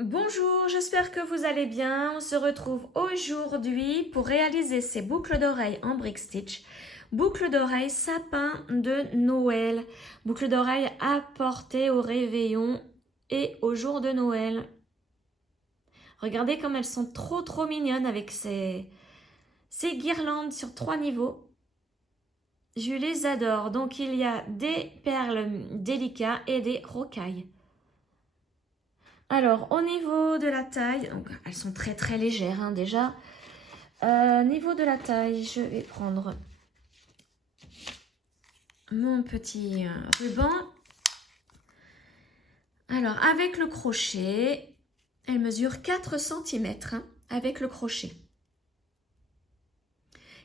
Bonjour, j'espère que vous allez bien. On se retrouve aujourd'hui pour réaliser ces boucles d'oreilles en brick stitch. Boucles d'oreilles sapin de Noël. Boucles d'oreilles apportées au réveillon et au jour de Noël. Regardez comme elles sont trop mignonnes avec ces guirlandes sur 3 niveaux. Je les adore. Donc il y a des perles délicates et des rocailles. Alors, au niveau de la taille, donc elles sont très légères hein, déjà. Niveau de la taille, je vais prendre mon petit ruban. Alors, avec le crochet, elle mesure 4 cm hein, avec le crochet.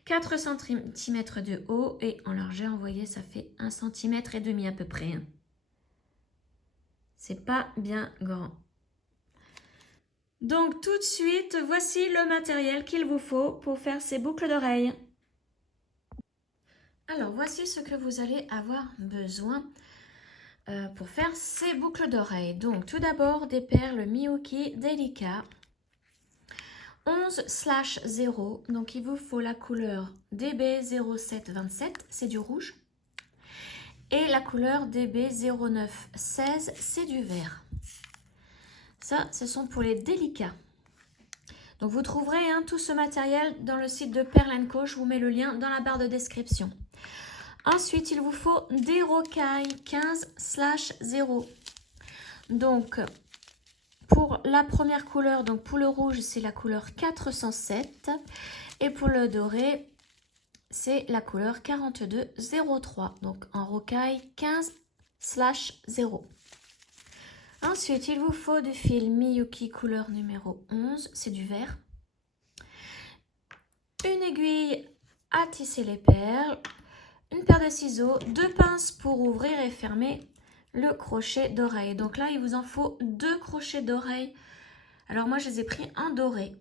4 cm de haut et en largeur, vous voyez, ça fait 1,5 cm à peu près. Hein. C'est pas bien grand. Donc tout de suite, voici le matériel qu'il vous faut pour faire ces boucles d'oreilles. Alors voici ce que vous allez avoir besoin pour faire ces boucles d'oreilles. Donc tout d'abord des perles Miyuki Delica 11/0. Donc il vous faut la couleur DB0727, c'est du rouge. Et la couleur DB0916, c'est du vert. Ça, ce sont pour les délicats. Donc vous trouverez hein, tout ce matériel dans le site de Perle & Co. Je vous mets le lien dans la barre de description. Ensuite, il vous faut des rocailles 15/0. Donc, pour la première couleur, donc pour le rouge, c'est la couleur 407. Et pour le doré, c'est la couleur 4203. Donc, en rocaille 15/0. Ensuite, il vous faut du fil Miyuki couleur numéro 11, c'est du vert. Une aiguille à tisser les perles, une paire de ciseaux, 2 pinces pour ouvrir et fermer le crochet d'oreille. Donc là, il vous en faut 2 crochets d'oreille. Alors moi, je les ai pris en doré.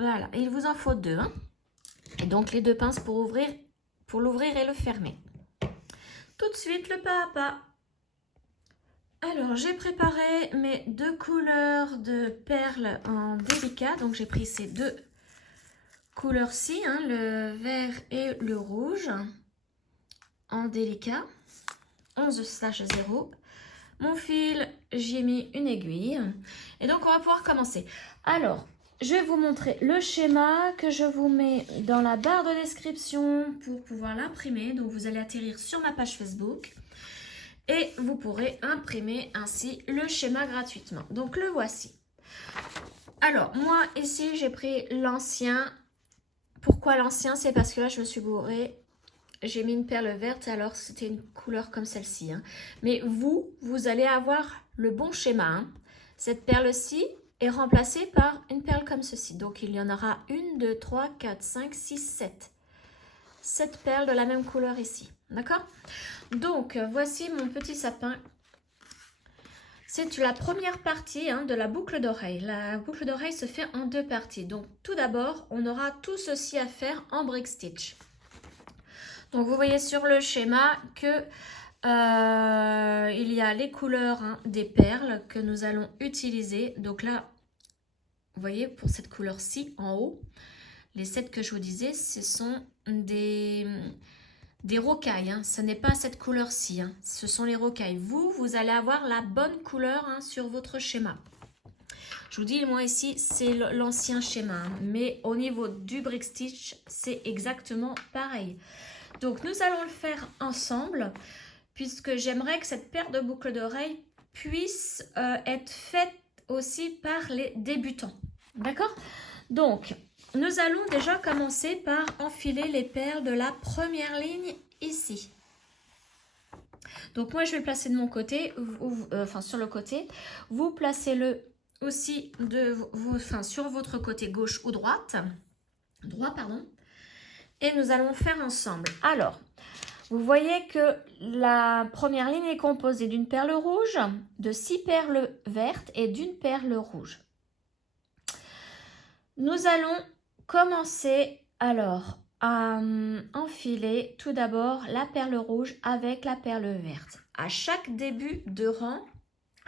Voilà, il vous en faut 2. Hein. Et donc les 2 pinces pour l'ouvrir et le fermer. Tout de suite, le pas à pas. Alors, j'ai préparé mes 2 couleurs de perles en délicat. Donc, j'ai pris ces 2 couleurs-ci, hein, le vert et le rouge, en délicat, 11/0. Mon fil, j'y ai mis une aiguille. Et donc, on va pouvoir commencer. Alors, je vais vous montrer le schéma que je vous mets dans la barre de description pour pouvoir l'imprimer. Donc, vous allez atterrir sur ma page Facebook. Et vous pourrez imprimer ainsi le schéma gratuitement. Donc le voici. Alors moi ici j'ai pris l'ancien. Pourquoi l'ancien? C'est parce que là je me suis gourée. J'ai mis une perle verte alors c'était une couleur comme celle-ci. Hein. Mais vous allez avoir le bon schéma. Hein. Cette perle-ci est remplacée par une perle comme ceci. Donc il y en aura 1, 2, 3, 4, 5, 6, 7. 7 perles de la même couleur ici. D'accord? Donc, voici mon petit sapin. C'est la première partie hein, de la boucle d'oreille. La boucle d'oreille se fait en 2 parties. Donc, tout d'abord, on aura tout ceci à faire en brick stitch. Donc, vous voyez sur le schéma que il y a les couleurs hein, des perles que nous allons utiliser. Donc là, vous voyez, pour cette couleur-ci, en haut, les 7 que je vous disais, ce sont des rocailles, hein. Ce n'est pas cette couleur-ci, hein. Ce sont les rocailles. Vous allez avoir la bonne couleur hein, sur votre schéma. Je vous dis, moi ici, c'est l'ancien schéma, hein. Mais au niveau du brick stitch, c'est exactement pareil. Donc, nous allons le faire ensemble, puisque j'aimerais que cette paire de boucles d'oreilles puisse être faite aussi par les débutants. D'accord? Donc, nous allons déjà commencer par enfiler les perles de la première ligne ici. Donc moi je vais le placer de mon côté, enfin sur le côté. Vous placez-le aussi sur votre côté gauche ou droit, pardon. Et nous allons faire ensemble. Alors, vous voyez que la première ligne est composée d'une perle rouge, de 6 perles vertes et d'une perle rouge. Nous allons commencer alors à enfiler tout d'abord la perle rouge avec la perle verte. À chaque début de rang,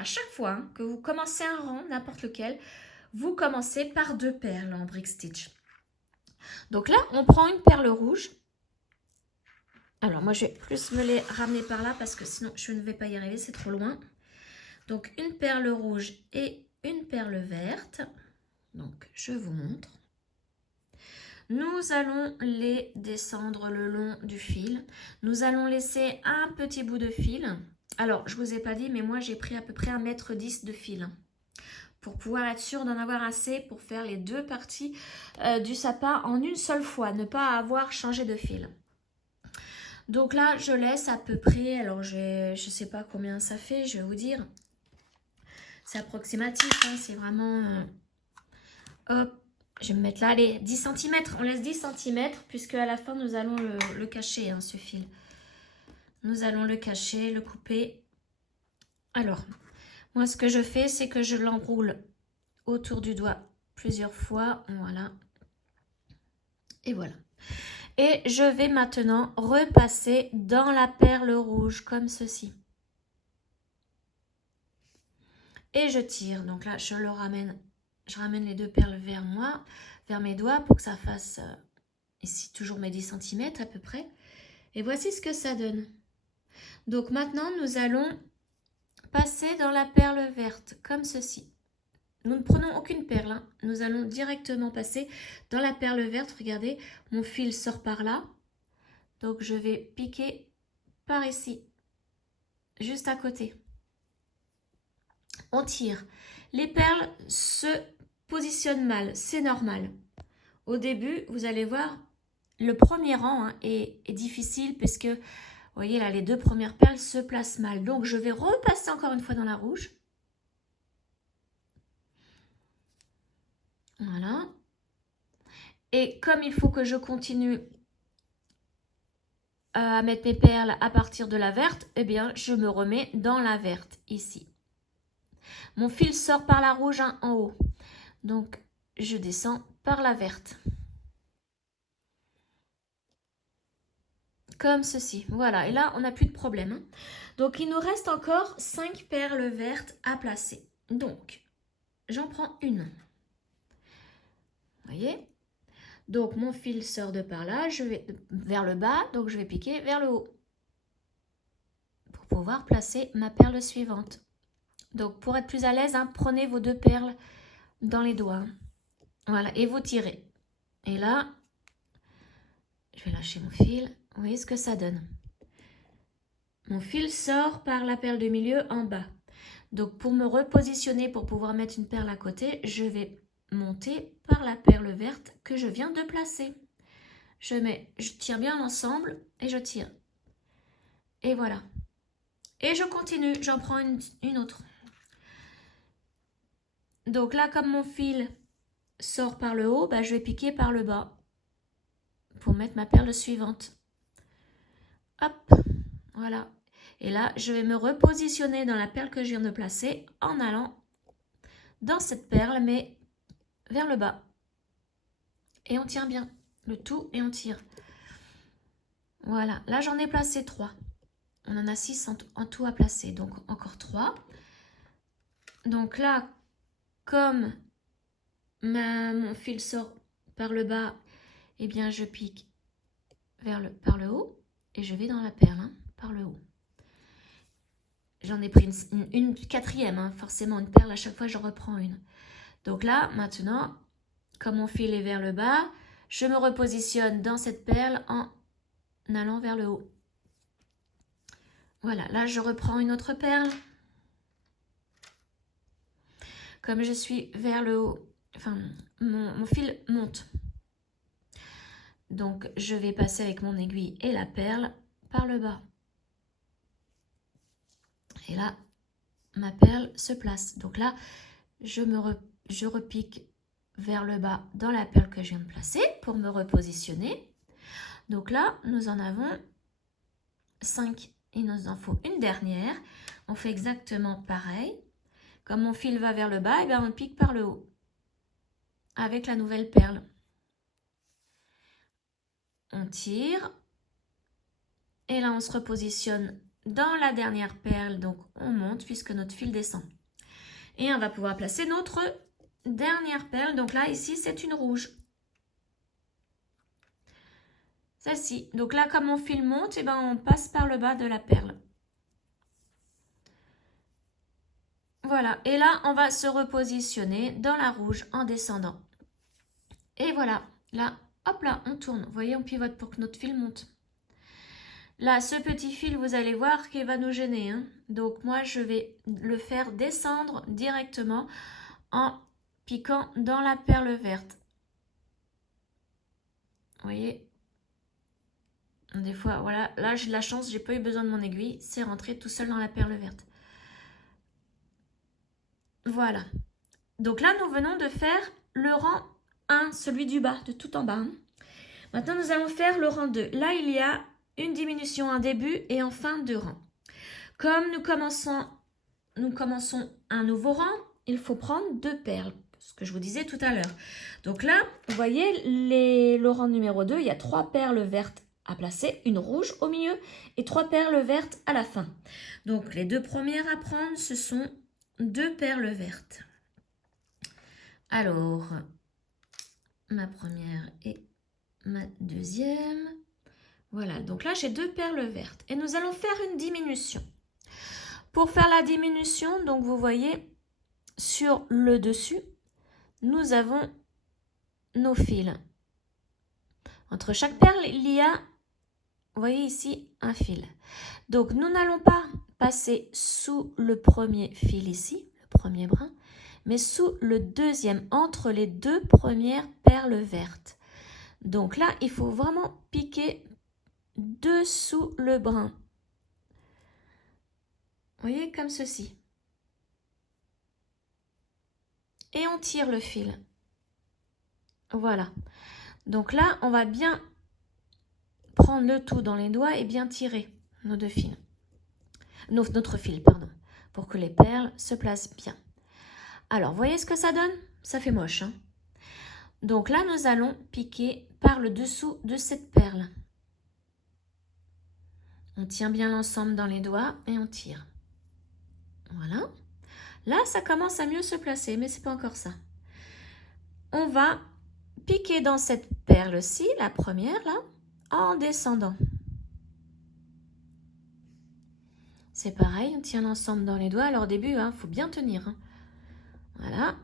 à chaque fois hein, que vous commencez un rang, n'importe lequel, vous commencez par 2 perles en brick stitch. Donc là, on prend une perle rouge. Alors moi, je vais plus me les ramener par là parce que sinon, je ne vais pas y arriver, c'est trop loin. Donc une perle rouge et une perle verte. Donc je vous montre. Nous allons les descendre le long du fil. Nous allons laisser un petit bout de fil. Alors, je ne vous ai pas dit, mais moi, j'ai pris à peu près 1,10 m de fil pour pouvoir être sûre d'en avoir assez pour faire les 2 parties du sapin en une seule fois, ne pas avoir changé de fil. Donc là, je laisse à peu près, alors je ne sais pas combien ça fait, je vais vous dire. C'est approximatif, hein, c'est vraiment... hop, je vais me mettre là, allez, 10 cm. On laisse 10 cm puisque à la fin, nous allons le cacher, hein, ce fil. Nous allons le cacher, le couper. Alors, moi, ce que je fais, c'est que je l'enroule autour du doigt plusieurs fois. Voilà. Et voilà. Et je vais maintenant repasser dans la perle rouge, comme ceci. Et je tire. Donc là, je ramène les 2 perles vers moi, vers mes doigts, pour que ça fasse ici toujours mes 10 cm à peu près. Et voici ce que ça donne. Donc maintenant, nous allons passer dans la perle verte, comme ceci. Nous ne prenons aucune perle, hein. Nous allons directement passer dans la perle verte. Regardez, mon fil sort par là. Donc je vais piquer par ici, juste à côté. On tire. Les perles se positionnent mal, c'est normal. Au début, vous allez voir, le premier rang hein, est difficile parce que, vous voyez là, les 2 premières perles se placent mal. Donc, je vais repasser encore une fois dans la rouge. Voilà. Et comme il faut que je continue à mettre mes perles à partir de la verte, eh bien, je me remets dans la verte, ici. Mon fil sort par la rouge hein, en haut. Donc, je descends par la verte. Comme ceci, voilà, et là on n'a plus de problème. Hein. Donc il nous reste encore 5 perles vertes à placer. Donc, j'en prends une. Vous voyez? Donc mon fil sort de par là, je vais vers le bas, donc je vais piquer vers le haut. Pour pouvoir placer ma perle suivante. Donc pour être plus à l'aise, hein, prenez vos 2 perles dans les doigts. Voilà, et vous tirez. Et là, je vais lâcher mon fil. Vous voyez ce que ça donne? Mon fil sort par la perle de milieu en bas. Donc pour me repositionner, pour pouvoir mettre une perle à côté, je vais monter par la perle verte que je viens de placer. Je tire bien l'ensemble et je tire. Et voilà. Et je continue, j'en prends une autre. Donc là, comme mon fil sort par le haut, bah, je vais piquer par le bas pour mettre ma perle suivante. Hop, voilà. Et là, je vais me repositionner dans la perle que je viens de placer en allant dans cette perle, mais vers le bas. Et on tient bien le tout et on tire. Voilà, là j'en ai placé 3. On en a 6 en tout à placer, donc encore 3. Donc là, comme mon fil sort par le bas, eh bien je pique par le haut et je vais dans la perle, hein, par le haut. J'en ai pris une quatrième, hein, forcément une perle, à chaque fois je reprends une. Donc là, maintenant, comme mon fil est vers le bas, je me repositionne dans cette perle en allant vers le haut. Voilà, là je reprends une autre perle. Comme je suis vers le haut, enfin mon fil monte. Donc je vais passer avec mon aiguille et la perle par le bas. Et là, ma perle se place. Donc là, je repique vers le bas dans la perle que je viens de placer pour me repositionner. Donc là, nous en avons 5. Il nous en faut une dernière. On fait exactement pareil. Comme mon fil va vers le bas, et bien on pique par le haut avec la nouvelle perle. On tire et là on se repositionne dans la dernière perle, donc on monte puisque notre fil descend. Et on va pouvoir placer notre dernière perle. Donc là, ici, c'est une rouge. Celle-ci. Donc là, comme mon fil monte, et ben, on passe par le bas de la perle. Voilà. Et là, on va se repositionner dans la rouge en descendant. Et voilà. Là, hop là, on tourne. Vous voyez, on pivote pour que notre fil monte. Là, ce petit fil, vous allez voir qu'il va nous gêner. Hein. Donc moi, je vais le faire descendre directement en piquant dans la perle verte. Vous voyez? Des fois, voilà, là j'ai de la chance, j'ai pas eu besoin de mon aiguille, c'est rentré tout seul dans la perle verte. Voilà. Donc là, nous venons de faire le rang 1, celui du bas, de tout en bas. Maintenant, nous allons faire le rang 2. Là, il y a une diminution en début et en fin de rang. Comme nous commençons un nouveau rang, il faut prendre 2 perles, ce que je vous disais tout à l'heure. Donc là, vous voyez, le rang numéro 2, il y a 3 perles vertes à placer, une rouge au milieu et 3 perles vertes à la fin. Donc les 2 premières à prendre, ce sont 2 perles vertes. Alors, ma première et ma deuxième. Voilà, donc là j'ai 2 perles vertes et nous allons faire une diminution. Pour faire la diminution, donc vous voyez, sur le dessus, nous avons nos fils. Entre chaque perle, il y a, vous voyez ici, un fil. Donc, nous n'allons pas passer sous le premier fil ici, le premier brin, mais sous le deuxième, entre les 2 premières perles vertes. Donc là, il faut vraiment piquer dessous le brin. Vous voyez, comme ceci. Et on tire le fil. Voilà. Donc là, on va bien prendre le tout dans les doigts et bien tirer nos 2 fils. Notre fil, pardon, pour que les perles se placent bien. Alors, voyez ce que ça donne? Ça fait moche, hein? Donc là, nous allons piquer par le dessous de cette perle. On tient bien l'ensemble dans les doigts et on tire. Voilà. Là, ça commence à mieux se placer, mais c'est pas encore ça. On va piquer dans cette perle-ci, la première, là, en descendant. C'est pareil, on tient l'ensemble dans les doigts. Alors au début, il faut bien tenir. Hein. Voilà.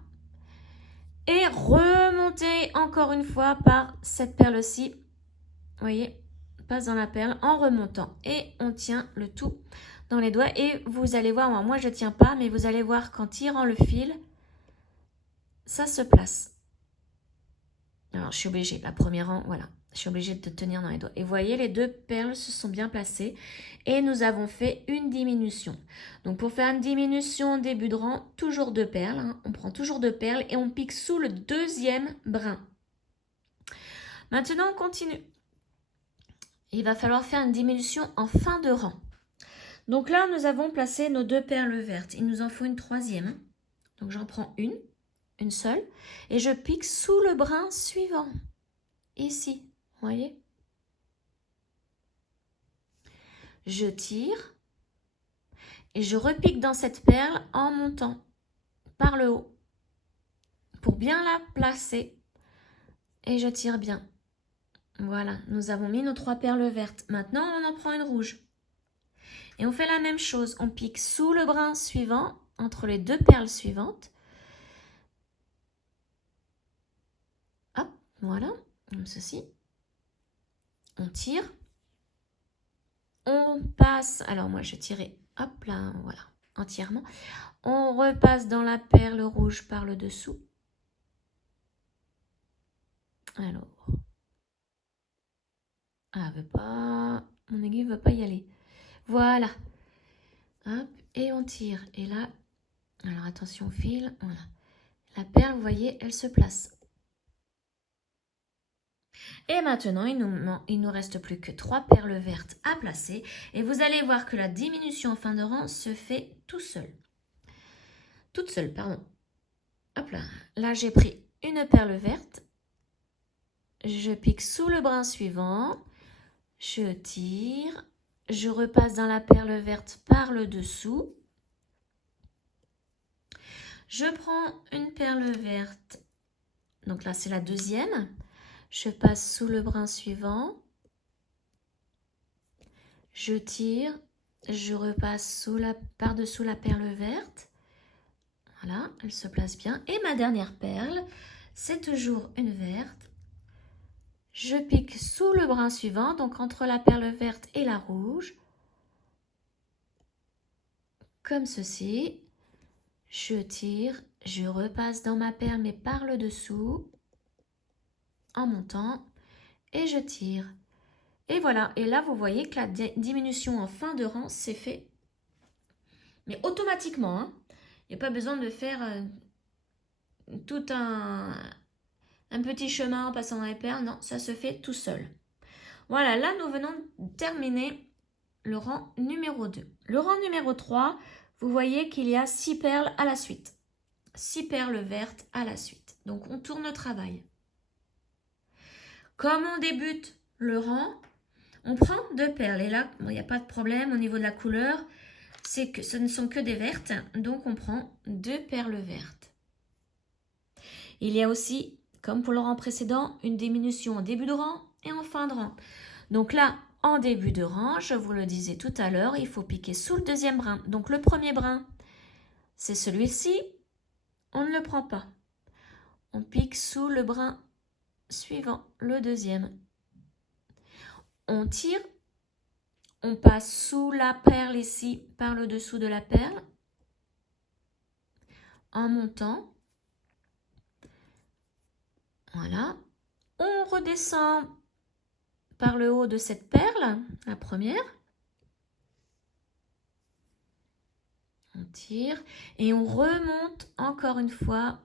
Et remonter encore une fois par cette perle-ci. Vous voyez, passe dans la perle en remontant. Et on tient le tout dans les doigts. Et vous allez voir, moi je ne tiens pas, mais vous allez voir qu'en tirant le fil, ça se place. Alors je suis obligée, la première rang, voilà. Je suis obligée de tenir dans les doigts. Et vous voyez, les 2 perles se sont bien placées. Et nous avons fait une diminution. Donc pour faire une diminution au début de rang, toujours 2 perles. Hein. On prend toujours 2 perles et on pique sous le deuxième brin. Maintenant, on continue. Il va falloir faire une diminution en fin de rang. Donc là, nous avons placé nos 2 perles vertes. Il nous en faut une troisième. Hein. Donc j'en prends une seule. Et je pique sous le brin suivant. Ici. Vous voyez? Je tire et je repique dans cette perle en montant par le haut pour bien la placer et je tire bien. Voilà, nous avons mis nos 3 perles vertes. Maintenant, on en prend une rouge. Et on fait la même chose. On pique sous le brin suivant, entre les 2 perles suivantes. Hop, voilà, comme ceci. On tire. On passe, alors moi je tirais, hop là, voilà, entièrement. On repasse dans la perle rouge par le dessous. Alors, veut pas, mon aiguille ne veut pas y aller. Voilà. Hop, et on tire. Et là, alors attention au fil, voilà. La perle, vous voyez, elle se place. Et maintenant, il nous reste plus que 3 perles vertes à placer. Et vous allez voir que la diminution en fin de rang se fait tout seul. Toute seule, pardon. Hop là. Là, j'ai pris une perle verte. Je pique sous le brin suivant. Je tire. je repasse dans la perle verte par le dessous. Je prends une perle verte, donc là c'est la deuxième. Je passe sous le brin suivant. Je tire, je repasse par-dessous la perle verte. Voilà, elle se place bien. Et ma dernière perle, c'est toujours une verte. Je pique sous le brin suivant, donc entre la perle verte et la rouge. Comme ceci. Je tire, je repasse dans ma perle mais par le dessous en montant et je tire. Et voilà, et là vous voyez que la diminution en fin de rang c'est fait. Mais automatiquement, hein. Il n'y a pas besoin de faire tout un petit chemin en passant dans les perles, non, ça se fait tout seul. Voilà, là nous venons de terminer le rang numéro 2. Le rang numéro 3, vous voyez qu'il y a 6 perles à la suite. 6 perles vertes à la suite. Donc on tourne le travail. Comme on débute le rang, on prend 2 perles. Et là, il n'y a pas de problème au niveau de la couleur. C'est que ce ne sont que des vertes. Donc on prend 2 perles vertes. Il y a aussi, comme pour le rang précédent, une diminution en début de rang et en fin de rang. Donc là, en début de rang, je vous le disais tout à l'heure, il faut piquer sous le deuxième brin. Donc le premier brin, c'est celui-ci. On ne le prend pas. On pique sous le brin suivant, le deuxième. On tire. On passe sous la perle ici, par le dessous de la perle. En montant. Voilà. On redescend par le haut de cette perle, la première. On tire et on remonte encore une fois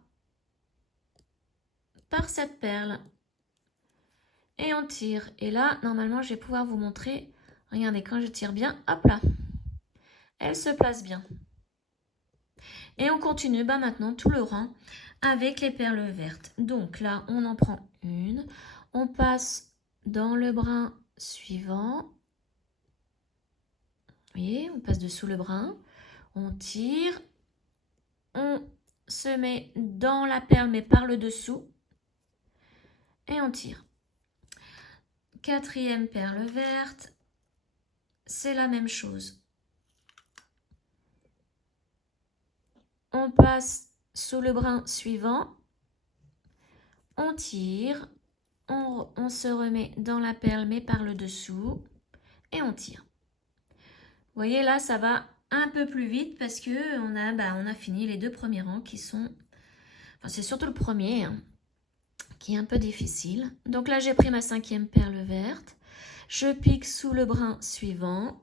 par cette perle. Et on tire. Et là, normalement, je vais pouvoir vous montrer. Regardez, quand je tire bien, hop là. Elle se place bien. Et on continue maintenant tout le rang avec les perles vertes. Donc là, on en prend une. On passe dans le brin suivant. Vous voyez, on passe dessous le brin. On tire. On se met dans la perle, mais par le dessous. Et on tire. Quatrième perle verte. C'est la même chose. On passe sous le brin suivant. On tire. On se remet dans la perle, mais par le dessous. Et on tire. Vous voyez, là, ça va un peu plus vite parce que on a fini les 2 premiers rangs qui sont... Enfin, c'est surtout le premier hein, qui est un peu difficile. Donc là, j'ai pris ma 5e perle verte. Je pique sous le brin suivant.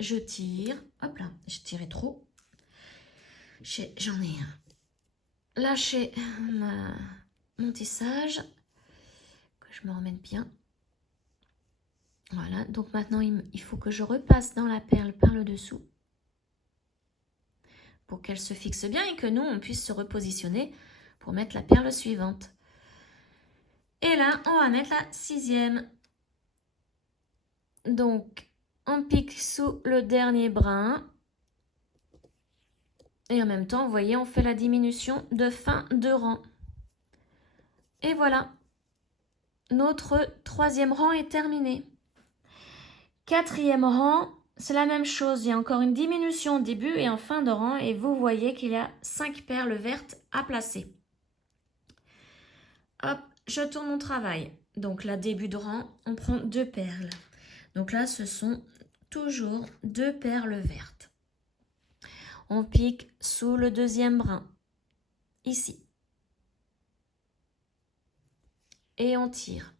Je tire. Hop là, j'ai tiré trop. J'en ai lâché mon tissage. Que je me remette bien. Voilà, donc maintenant, il faut que je repasse dans la perle par le dessous pour qu'elle se fixe bien et que nous, on puisse se repositionner pour mettre la perle suivante. Et là, on va mettre la 6e. Donc, on pique sous le dernier brin. Et en même temps, vous voyez, on fait la diminution de fin de rang. Et voilà, notre 3e rang est terminé. 4e rang, c'est la même chose. Il y a encore une diminution au début et en fin de rang. Et vous voyez qu'il y a 5 perles vertes à placer. Hop, je tourne mon travail. Donc là, début de rang, on prend 2 perles. Donc là, ce sont toujours 2 perles vertes. On pique sous le deuxième brin, ici. Et on tire.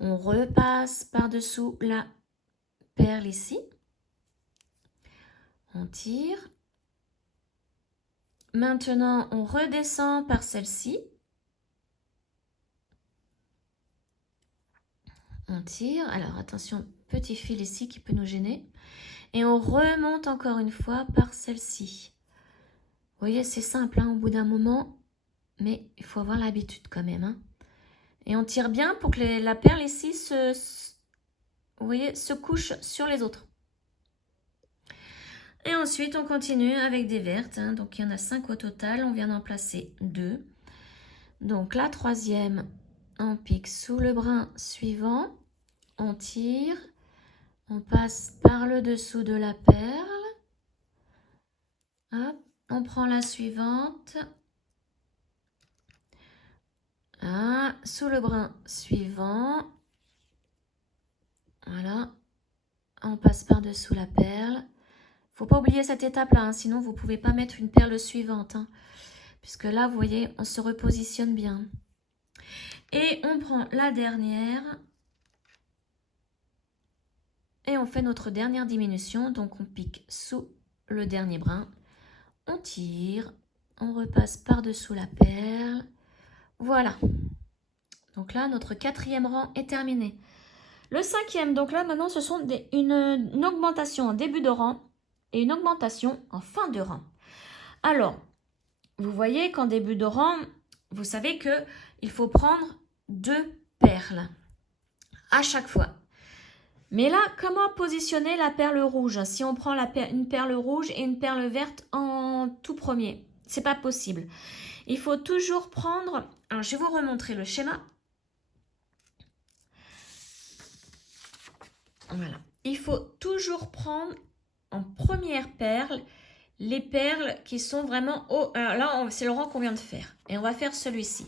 On repasse par-dessous la perle ici. On tire. Maintenant, on redescend par celle-ci. On tire. Alors, attention, petit fil ici qui peut nous gêner. Et on remonte encore une fois par celle-ci. Vous voyez, c'est simple hein, au bout d'un moment. Mais il faut avoir l'habitude quand même. Hein. Et on tire bien pour que la perle ici se... vous voyez, se couchent sur les autres. Et ensuite, on continue avec des vertes. Hein. Donc, il y en a 5 au total. On vient d'en placer 2. Donc, la troisième, on pique sous le brin suivant. On tire. On passe par le dessous de la perle. Hop. On prend la suivante. Ah, sous le brin suivant. Voilà. On passe par-dessous la perle. Faut pas oublier cette étape-là, hein, sinon vous pouvez pas mettre une perle suivante. Hein, puisque là, vous voyez, on se repositionne bien. Et on prend la dernière. Et on fait notre dernière diminution. Donc, on pique sous le dernier brin. On tire. On repasse par-dessous la perle. Voilà. Donc là, notre 4e rang est terminé. Le 5e, donc là, maintenant, ce sont une augmentation en début de rang et une augmentation en fin de rang. Alors, vous voyez qu'en début de rang, vous savez qu'il faut prendre 2 perles à chaque fois. Mais là, comment positionner la perle rouge si on prend une perle rouge et une perle verte en tout premier? C'est pas possible. Il faut toujours prendre... Alors, je vais vous remontrer le schéma. Voilà. Il faut toujours prendre en première perle les perles qui sont vraiment haut. Alors là, c'est le rang qu'on vient de faire. Et on va faire celui-ci.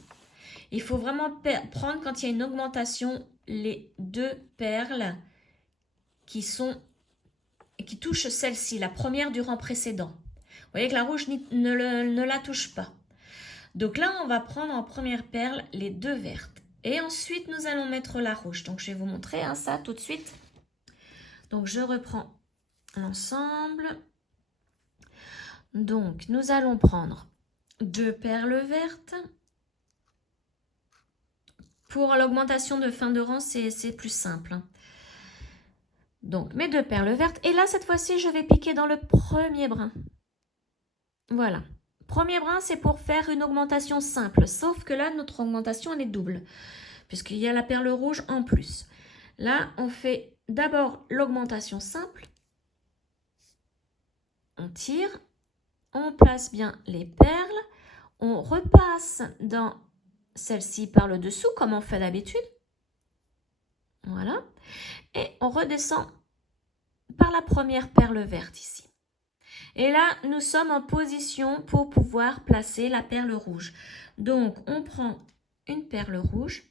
Il faut vraiment prendre, quand il y a une augmentation, les 2 perles qui touchent celle-ci, la première du rang précédent. Vous voyez que la rouge ne la touche pas. Donc là, on va prendre en première perle les 2 vertes. Et ensuite, nous allons mettre la rouge. Donc, je vais vous montrer ça tout de suite. Donc, je reprends l'ensemble. Donc, nous allons prendre 2 perles vertes. Pour l'augmentation de fin de rang, c'est plus simple. Donc, mes 2 perles vertes. Et là, cette fois-ci, je vais piquer dans le premier brin. Voilà. Premier brin, c'est pour faire une augmentation simple. Sauf que là, notre augmentation, elle est double. Puisqu'il y a la perle rouge en plus. Là, on fait d'abord l'augmentation simple. On tire. On place bien les perles. On repasse dans celle-ci par le dessous, comme on fait d'habitude. Voilà. Et on redescend par la première perle verte ici. Et là, nous sommes en position pour pouvoir placer la perle rouge. Donc, on prend une perle rouge.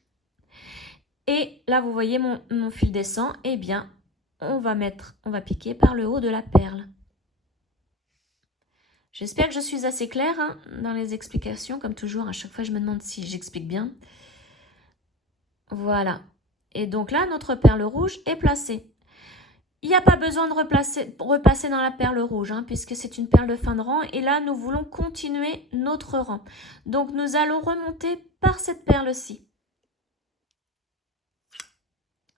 Et là, vous voyez, mon fil descend. Eh bien, on va piquer par le haut de la perle. J'espère que je suis assez claire hein, dans les explications. Comme toujours, à chaque fois, je me demande si j'explique bien. Voilà. Et donc là, notre perle rouge est placée. Il n'y a pas besoin de repasser dans la perle rouge, hein, puisque c'est une perle de fin de rang. Et là, nous voulons continuer notre rang. Donc, nous allons remonter par cette perle-ci.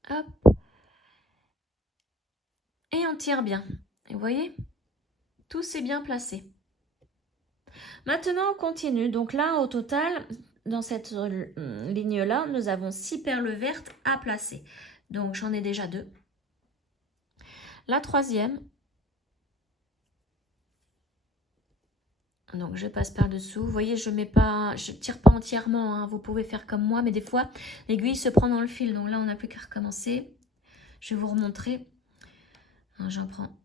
Hop. Et on tire bien. Et vous voyez, tout s'est bien placé. Maintenant, on continue. Donc là, au total, dans cette ligne-là, nous avons 6 perles vertes à placer. Donc, j'en ai déjà 2. La troisième. Donc, je passe par-dessous. Vous voyez, je tire pas entièrement. Hein. Vous pouvez faire comme moi, mais des fois, l'aiguille se prend dans le fil. Donc là, on n'a plus qu'à recommencer. Je vais vous remontrer. J'en prends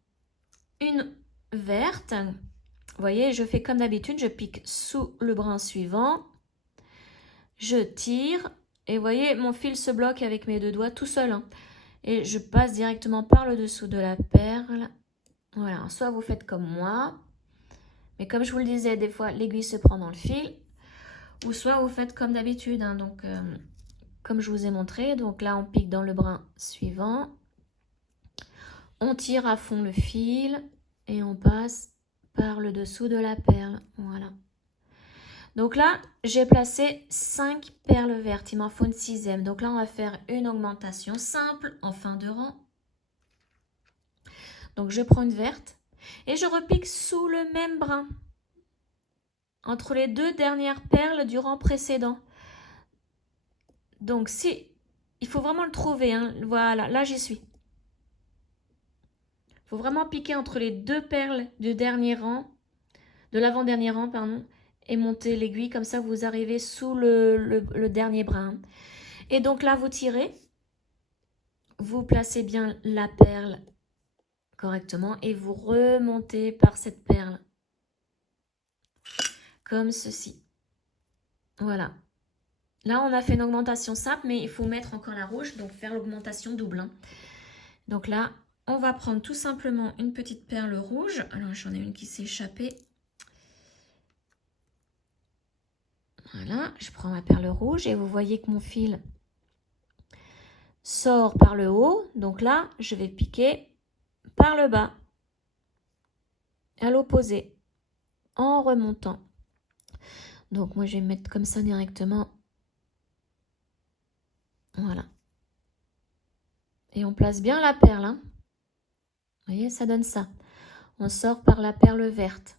une verte. Vous voyez, je fais comme d'habitude. Je pique sous le brin suivant. Je tire. Et vous voyez, mon fil se bloque avec mes 2 doigts tout seul. Hein. Et je passe directement par le dessous de la perle. Voilà, soit vous faites comme moi. Mais comme je vous le disais, des fois, l'aiguille se prend dans le fil. Ou soit vous faites comme d'habitude. Hein, donc, comme je vous ai montré. Donc là, on pique dans le brin suivant. On tire à fond le fil. Et on passe par le dessous de la perle. Voilà. Donc là, j'ai placé 5 perles vertes. Il m'en faut une 6e. Donc là, on va faire une augmentation simple en fin de rang. Donc, je prends une verte. Et je repique sous le même brin. Entre les 2 dernières perles du rang précédent. Donc, il faut vraiment le trouver. Hein. Voilà, là, j'y suis. Il faut vraiment piquer entre les deux perles du dernier rang, de l'avant-dernier rang, pardon, et monter l'aiguille. Comme ça, vous arrivez sous le dernier brin. Et donc là, vous tirez. Vous placez bien la perle correctement et vous remontez par cette perle. Comme ceci. Voilà. Là, on a fait une augmentation simple, mais il faut mettre encore la rouge, donc faire l'augmentation double. Hein. Donc là, on va prendre tout simplement une petite perle rouge. Alors, j'en ai une qui s'est échappée. Voilà, je prends ma perle rouge et vous voyez que mon fil sort par le haut. Donc là, je vais piquer par le bas, à l'opposé, en remontant. Donc moi, je vais me mettre comme ça directement. Voilà. Et on place bien la perle. Hein. Vous voyez, ça donne ça. On sort par la perle verte.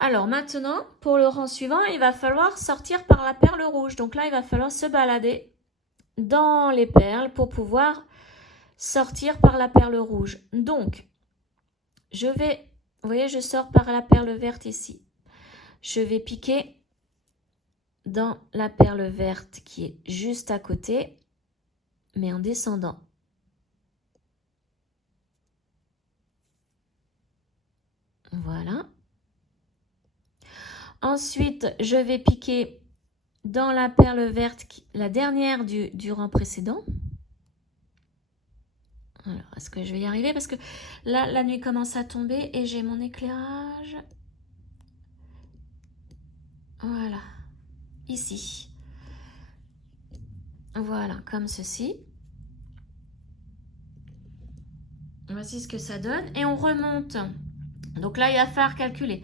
Alors maintenant, pour le rang suivant, il va falloir sortir par la perle rouge. Donc là, il va falloir se balader dans les perles pour pouvoir sortir par la perle rouge. Donc, je vais, vous voyez, je sors par la perle verte ici. Je vais piquer dans la perle verte qui est juste à côté, mais en descendant. Voilà. Ensuite, je vais piquer dans la perle verte, la dernière du rang précédent. Alors, est-ce que je vais y arriver? Parce que là, la nuit commence à tomber et j'ai mon éclairage. Voilà. Ici. Voilà, comme ceci. Voici ce que ça donne. Et on remonte. Donc là, il va falloir calculer.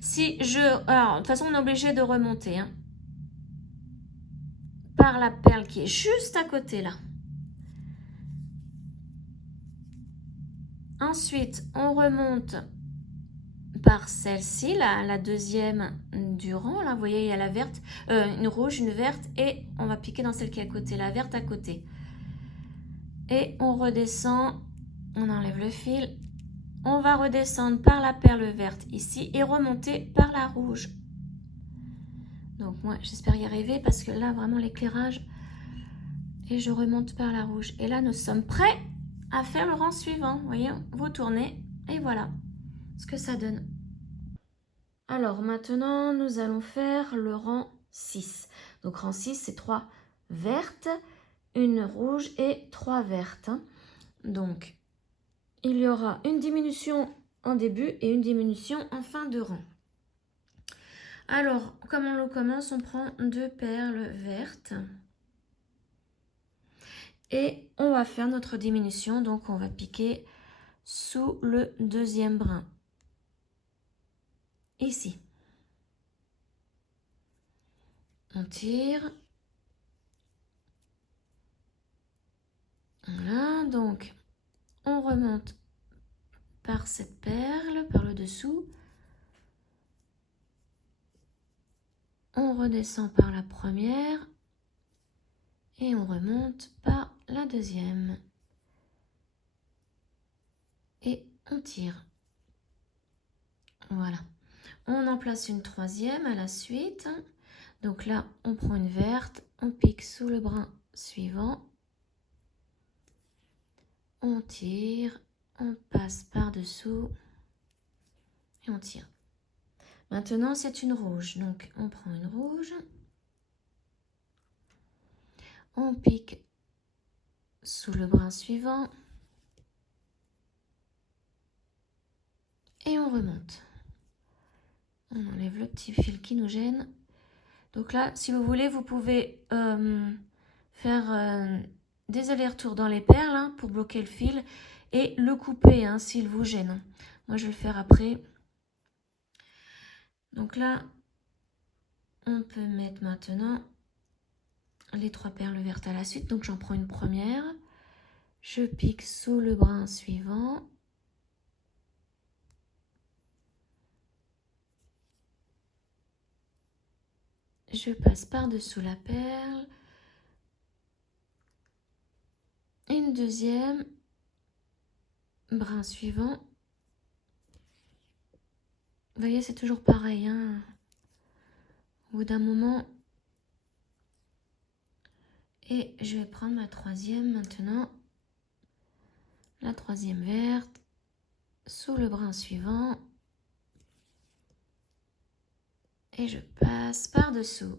Si je... Alors, de toute façon, on est obligé de remonter. Hein, par la perle qui est juste à côté, là. Ensuite, on remonte par celle-ci, la deuxième du rang. Là, vous voyez, il y a la verte, une rouge, une verte. Et on va piquer dans celle qui est à côté, la verte à côté. Et on redescend. On enlève le fil. On va redescendre par la perle verte ici et remonter par la rouge. Donc moi, j'espère y arriver parce que là, vraiment l'éclairage. Et je remonte par la rouge. Et là, nous sommes prêts à faire le rang suivant. Vous voyez, vous tournez et voilà ce que ça donne. Alors maintenant, nous allons faire le rang 6. Donc rang 6, c'est 3 vertes, une rouge et 3 vertes. Donc, il y aura une diminution en début et une diminution en fin de rang. Alors, comme on le commence, on prend 2 perles vertes. Et on va faire notre diminution. Donc, on va piquer sous le deuxième brin. Ici. On tire. Voilà, donc on remonte par cette perle, par le dessous. On redescend par la première et on remonte par la deuxième. Et on tire. Voilà. On en place une troisième à la suite. Donc là, on prend une verte, on pique sous le brin suivant. On tire, on passe par-dessous et on tire. Maintenant, c'est une rouge. Donc, on prend une rouge. On pique sous le brin suivant. Et on remonte. On enlève le petit fil qui nous gêne. Donc là, si vous voulez, vous pouvez faire des allers-retours dans les perles hein, pour bloquer le fil et le couper hein, s'il vous gêne. Moi, je vais le faire après. Donc là, on peut mettre maintenant les 3 perles vertes à la suite. Donc j'en prends une première. Je pique sous le brin suivant. Je passe par-dessous la perle. Une deuxième. brin suivant. Vous voyez, c'est toujours pareil, hein. Au bout d'un moment. Et je vais prendre ma troisième maintenant. La troisième verte. Sous le brin suivant. Et je passe par-dessous.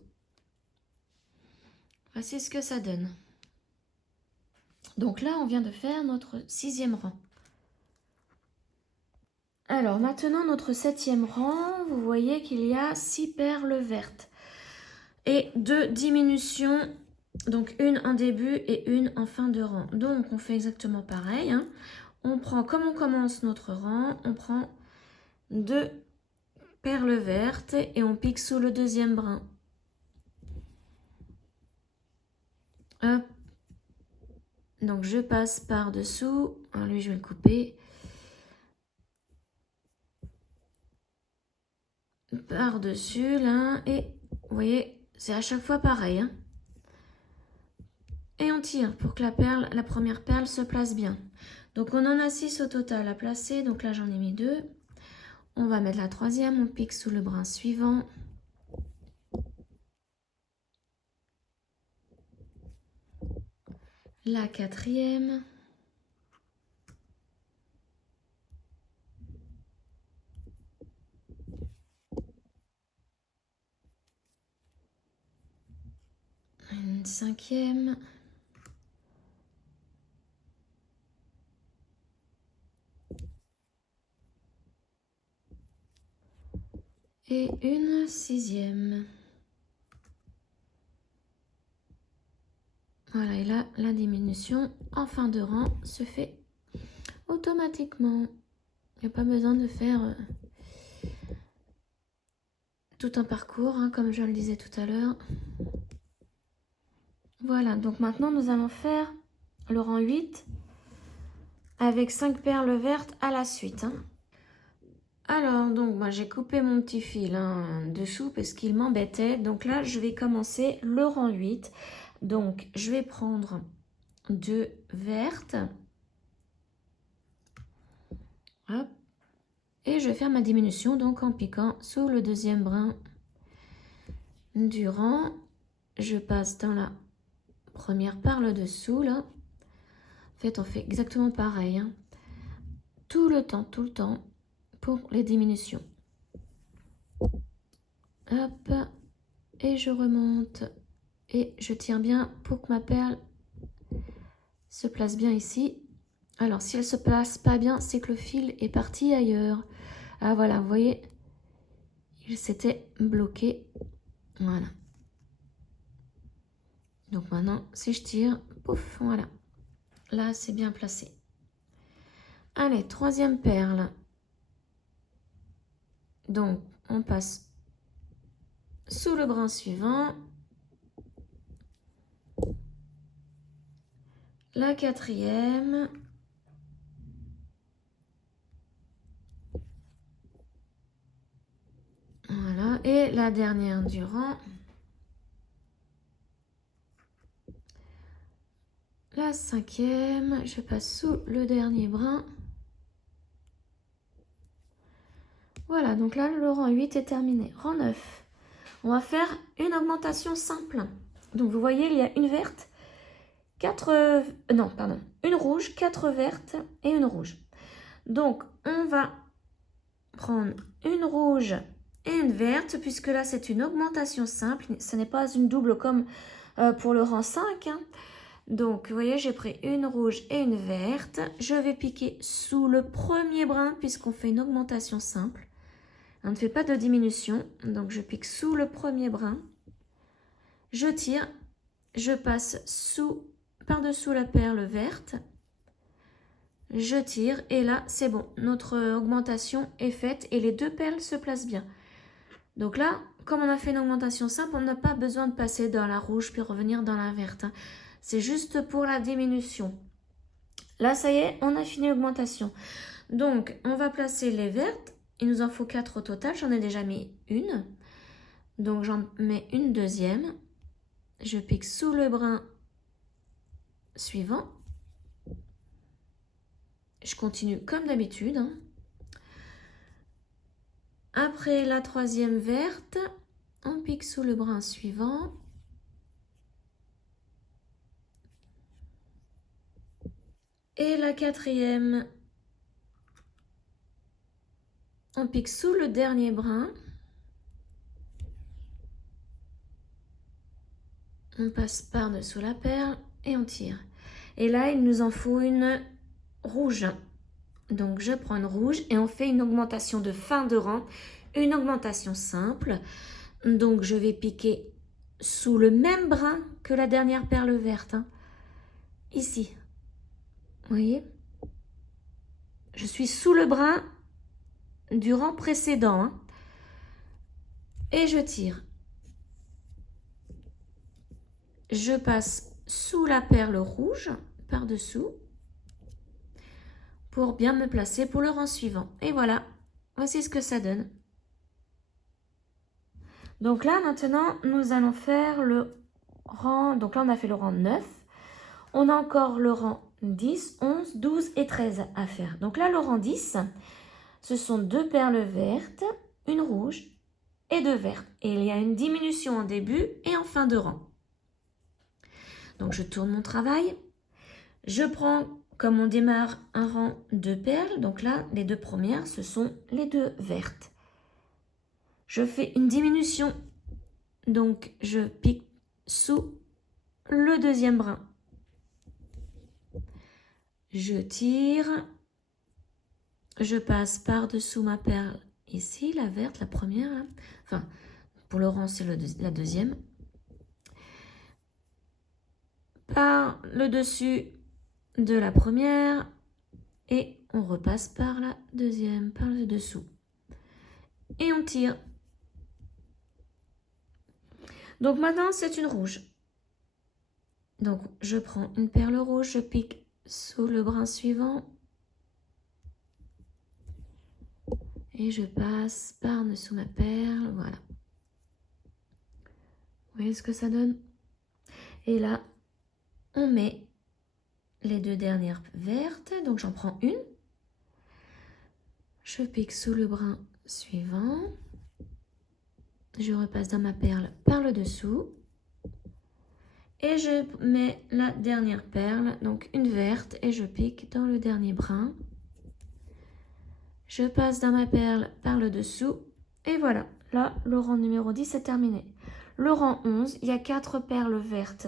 Voici ce que ça donne. Donc là, on vient de faire notre 6e rang. Alors maintenant, notre 7e rang, vous voyez qu'il y a 6 perles vertes et 2 diminutions, donc une en début et une en fin de rang. Donc on fait exactement pareil, hein. On prend, comme on commence notre rang, on prend 2 perles vertes et on pique sous le 2e brin. Hop. Donc je passe par-dessous. Alors lui, je vais le couper. Par-dessus, là. Et vous voyez, c'est à chaque fois pareil, hein. Et on tire pour que la première perle se place bien. Donc on en a 6 au total à placer. Donc là, j'en ai mis 2. On va mettre la troisième. On pique sous le brin suivant. La quatrième. Une cinquième. Et une sixième. Voilà, et là, la diminution en fin de rang se fait automatiquement. Il n'y a pas besoin de faire tout un parcours, hein, comme je le disais tout à l'heure. Voilà, donc maintenant, nous allons faire le rang 8 avec 5 perles vertes à la suite, hein. Alors, donc, moi, j'ai coupé mon petit fil, hein, dessous parce qu'il m'embêtait. Donc là, je vais commencer le rang 8. Donc, je vais prendre 2 vertes. Hop. Et je vais faire ma diminution donc en piquant sous le 2e brin du rang. Je passe dans la première par le dessous là. En fait, on fait exactement pareil, hein. Tout le temps pour les diminutions. Hop. Et je remonte. Et je tiens bien pour que ma perle se place bien ici. Alors, si elle se place pas bien, c'est que le fil est parti ailleurs. Ah voilà, vous voyez, il s'était bloqué. Voilà. Donc maintenant, si je tire, pouf, voilà. Là, c'est bien placé. Allez, troisième perle. Donc, on passe sous le brin suivant. La quatrième. Voilà, et la dernière du rang. La cinquième, je passe sous le dernier brin. Voilà, donc là, le rang 8 est terminé. Rang 9. On va faire une augmentation simple. Donc, vous voyez, il y a une verte, une rouge, 4 vertes et une rouge. Donc, on va prendre une rouge et une verte, puisque là, c'est une augmentation simple. Ce n'est pas une double comme pour le rang 5, hein. Donc, vous voyez, j'ai pris une rouge et une verte. Je vais piquer sous le premier brin, puisqu'on fait une augmentation simple. On ne fait pas de diminution. Donc, je pique sous le premier brin. Je tire. Je passe par-dessous la perle verte. Je tire et là, c'est bon. Notre augmentation est faite et les 2 perles se placent bien. Donc là, comme on a fait une augmentation simple, on n'a pas besoin de passer dans la rouge puis revenir dans la verte, hein. C'est juste pour la diminution. Là, ça y est, on a fini l'augmentation. Donc, on va placer les vertes. Il nous en faut 4 au total. J'en ai déjà mis une. Donc, j'en mets une deuxième. Je pique sous le brin suivant. je continue comme d'habitude. Hein. Après la troisième verte, on pique sous le brin suivant. Et la quatrième, on pique sous le dernier brin. On passe par-dessous la perle et on tire. Et là, il nous en faut une rouge. Donc, je prends une rouge et on fait une augmentation de fin de rang, une augmentation simple. Donc, je vais piquer sous le même brin que la dernière perle verte. Hein. Ici. Vous voyez? Je suis sous le brin du rang précédent. Hein. Et je tire. Je passe sous la perle rouge, par-dessous, pour bien me placer pour le rang suivant. Et voilà, voici ce que ça donne. Donc là, maintenant, nous allons faire le rang... Donc là, on a fait le rang 9. On a encore le rang 10, 11, 12 et 13 à faire. Donc là, le rang 10, ce sont 2 perles vertes, une rouge et 2 vertes. Et il y a une diminution en début et en fin de rang. Donc, je tourne mon travail. Je prends, comme on démarre, un rang de perles. Donc là, les 2 premières, ce sont les 2 vertes. Je fais une diminution. Donc, je pique sous le deuxième brin. Je tire. Je passe par-dessous ma perle ici, la verte, la première. Là. Enfin, pour le rang, c'est la deuxième. Par le dessus de la première. Et on repasse par la deuxième, par le dessous. Et on tire. Donc maintenant, c'est une rouge. Donc, je prends une perle rouge, je pique sous le brin suivant. Et je passe par-dessous ma perle, voilà. Vous voyez ce que ça donne? Et là, on met les 2 dernières vertes. Donc, j'en prends une. Je pique sous le brin suivant. Je repasse dans ma perle par le dessous. Et je mets la dernière perle, donc une verte, et je pique dans le dernier brin. Je passe dans ma perle par le dessous. Et voilà, là, le rang numéro 10 est terminé. Le rang 11, il y a 4 perles vertes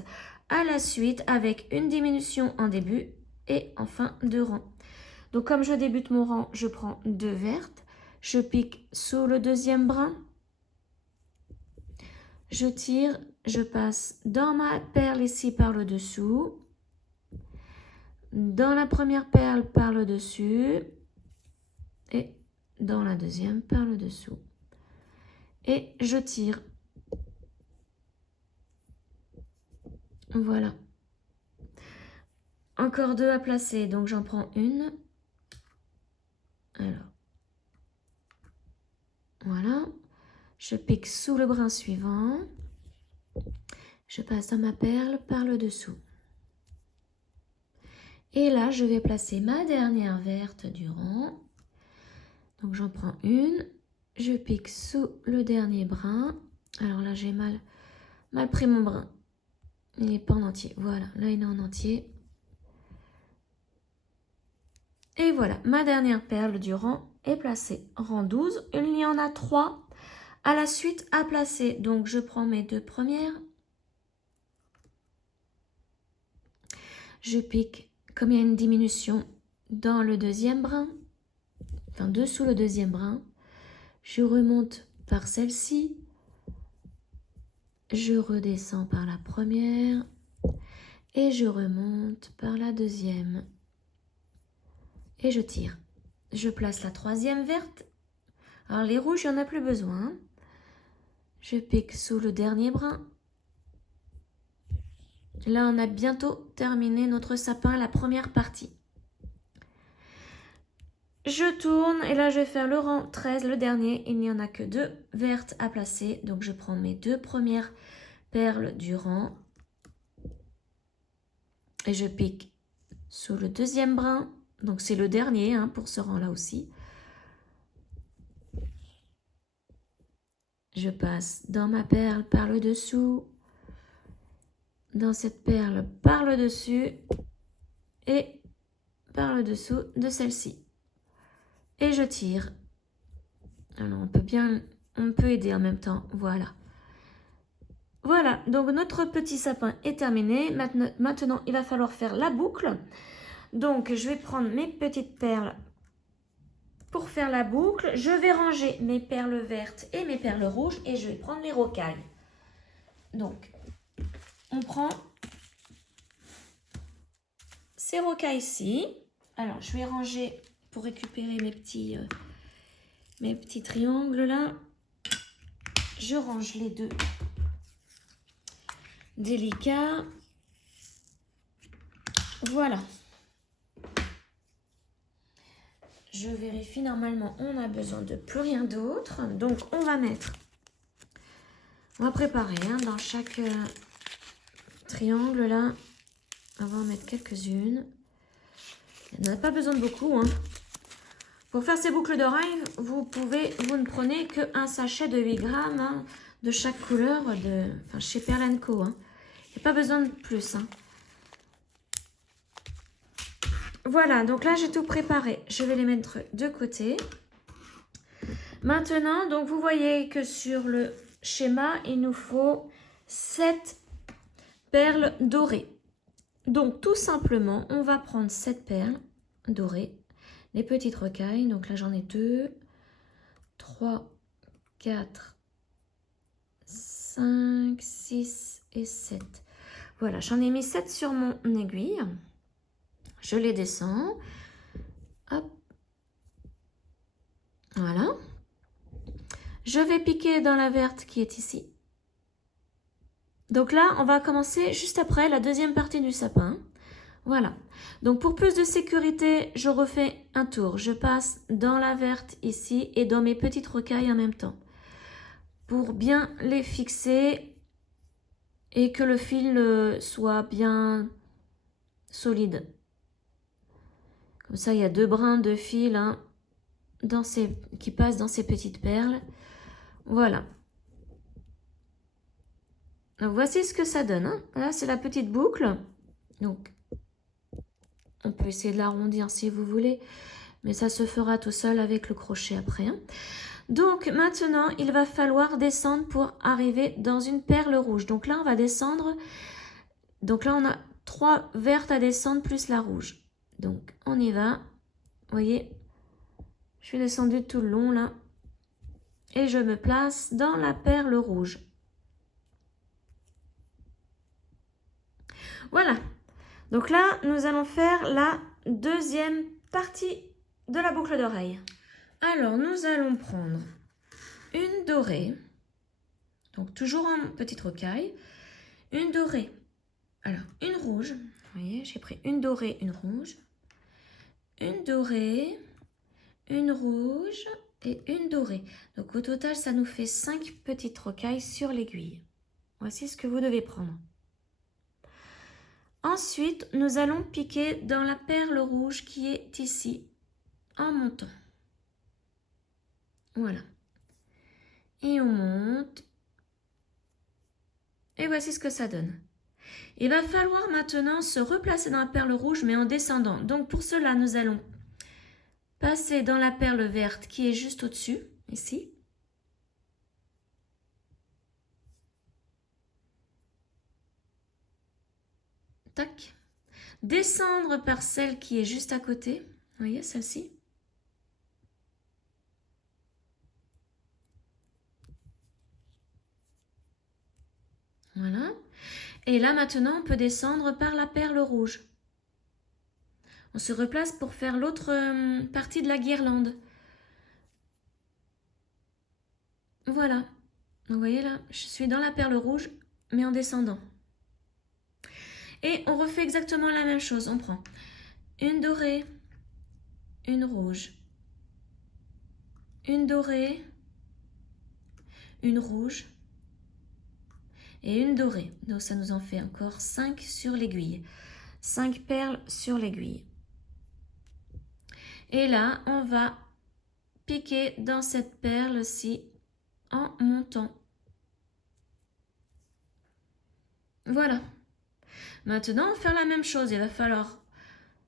à la suite avec une diminution en début et en fin de rang. Donc, comme je débute mon rang, je prends 2 vertes. Je pique sous le deuxième brin. Je tire, je passe dans ma perle ici par le dessous. Dans la première perle par le dessus. Et dans la deuxième par le dessous. Et je tire. Voilà. Encore 2 à placer, donc j'en prends une. Alors. Voilà. Je pique sous le brin suivant. Je passe dans ma perle par le dessous. Et là, je vais placer ma dernière verte du rang. Donc j'en prends une. Je pique sous le dernier brin. Alors là, j'ai mal pris mon brin. Il n'est pas en entier. Voilà, là, il est en entier. Et voilà, ma dernière perle du rang est placée. Rang 12, il y en a 3 à la suite à placer. Donc, je prends mes 2 premières. Je pique, comme il y a une diminution dans le deuxième brin, enfin dessous le deuxième brin. Je remonte par celle-ci. Je redescends par la première. Et je remonte par la deuxième. Et je tire. Je place la troisième verte. Alors les rouges, il n'y en a plus besoin. Je pique sous le dernier brin. Là, on a bientôt terminé notre sapin, la première partie. Je tourne et là, je vais faire le rang 13, le dernier. Il n'y en a que 2 vertes à placer. Donc, je prends mes 2 premières perles du rang. Et je pique sous le deuxième brin Donc c'est le dernier hein, pour ce rang-là aussi. Je passe dans ma perle par le dessous, dans cette perle par le dessus et par le dessous de celle-ci. Et je tire. Alors on peut aider en même temps, voilà. Voilà, donc notre petit sapin est terminé. Maintenant, il va falloir faire la boucle. Donc, je vais prendre mes petites perles pour faire la boucle. Je vais ranger mes perles vertes et mes perles rouges et je vais prendre les rocailles. Donc, on prend ces rocailles-ci. Alors, je vais ranger pour récupérer mes petits triangles là. Je range les deux délicats. Voilà. Je vérifie, normalement, on a besoin de plus rien d'autre. Donc, on va préparer hein, dans chaque triangle là. On va en mettre quelques-unes. Il n'y en a pas besoin de beaucoup. Hein. Pour faire ces boucles d'oreilles, vous ne prenez qu'un sachet de 8 grammes hein, de chaque couleur chez Pearl & Co. Hein. Il n'y a pas besoin de plus. Hein. Voilà, donc là j'ai tout préparé. Je vais les mettre de côté. Maintenant, donc vous voyez que sur le schéma, il nous faut 7 perles dorées. Donc tout simplement, on va prendre 7 perles dorées, les petites rocailles. Donc là j'en ai 2, 3, 4, 5, 6 et 7. Voilà, j'en ai mis 7 sur mon aiguille. Je les descends. Hop. Voilà. Je vais piquer dans la verte qui est ici. Donc là, on va commencer juste après la deuxième partie du sapin. Voilà. Donc pour plus de sécurité, je refais un tour. Je passe dans la verte ici et dans mes petites rocailles en même temps. Pour bien les fixer et que le fil soit bien solide. Comme ça, il y a 2 brins de fil hein, qui passent dans ces petites perles. Voilà. Donc, voici ce que ça donne. Hein. Là, c'est la petite boucle. Donc, on peut essayer de l'arrondir si vous voulez. Mais ça se fera tout seul avec le crochet après. Hein. Donc, maintenant, il va falloir descendre pour arriver dans une perle rouge. Donc là, on va descendre. Donc là, on a 3 vertes à descendre plus la rouge. Donc, on y va. Vous voyez, je suis descendue tout le long là. Et je me place dans la perle rouge. Voilà. Donc là, nous allons faire la deuxième partie de la boucle d'oreille. Alors, nous allons prendre une dorée. Donc, toujours en petite rocaille. Une dorée. Alors, une rouge. Vous voyez, j'ai pris une dorée, une rouge. Une dorée, une rouge et une dorée. Donc au total, ça nous fait 5 petites rocailles sur l'aiguille. Voici ce que vous devez prendre. Ensuite, nous allons piquer dans la perle rouge qui est ici, en montant. Voilà. Et on monte. Et voici ce que ça donne. Il va falloir maintenant se replacer dans la perle rouge, mais en descendant. Donc pour cela, nous allons passer dans la perle verte qui est juste au-dessus, ici. Tac. Descendre par celle qui est juste à côté. Vous voyez, celle-ci. Voilà. Et là, maintenant, on peut descendre par la perle rouge. On se replace pour faire l'autre partie de la guirlande. Voilà. Donc, vous voyez là, je suis dans la perle rouge, mais en descendant. Et on refait exactement la même chose. On prend une dorée, une rouge, une dorée, une rouge et une dorée. Donc, ça nous en fait encore 5 sur l'aiguille. 5 perles sur l'aiguille. Et là, on va piquer dans cette perle-ci en montant. Voilà. Maintenant, on va faire la même chose. Il va falloir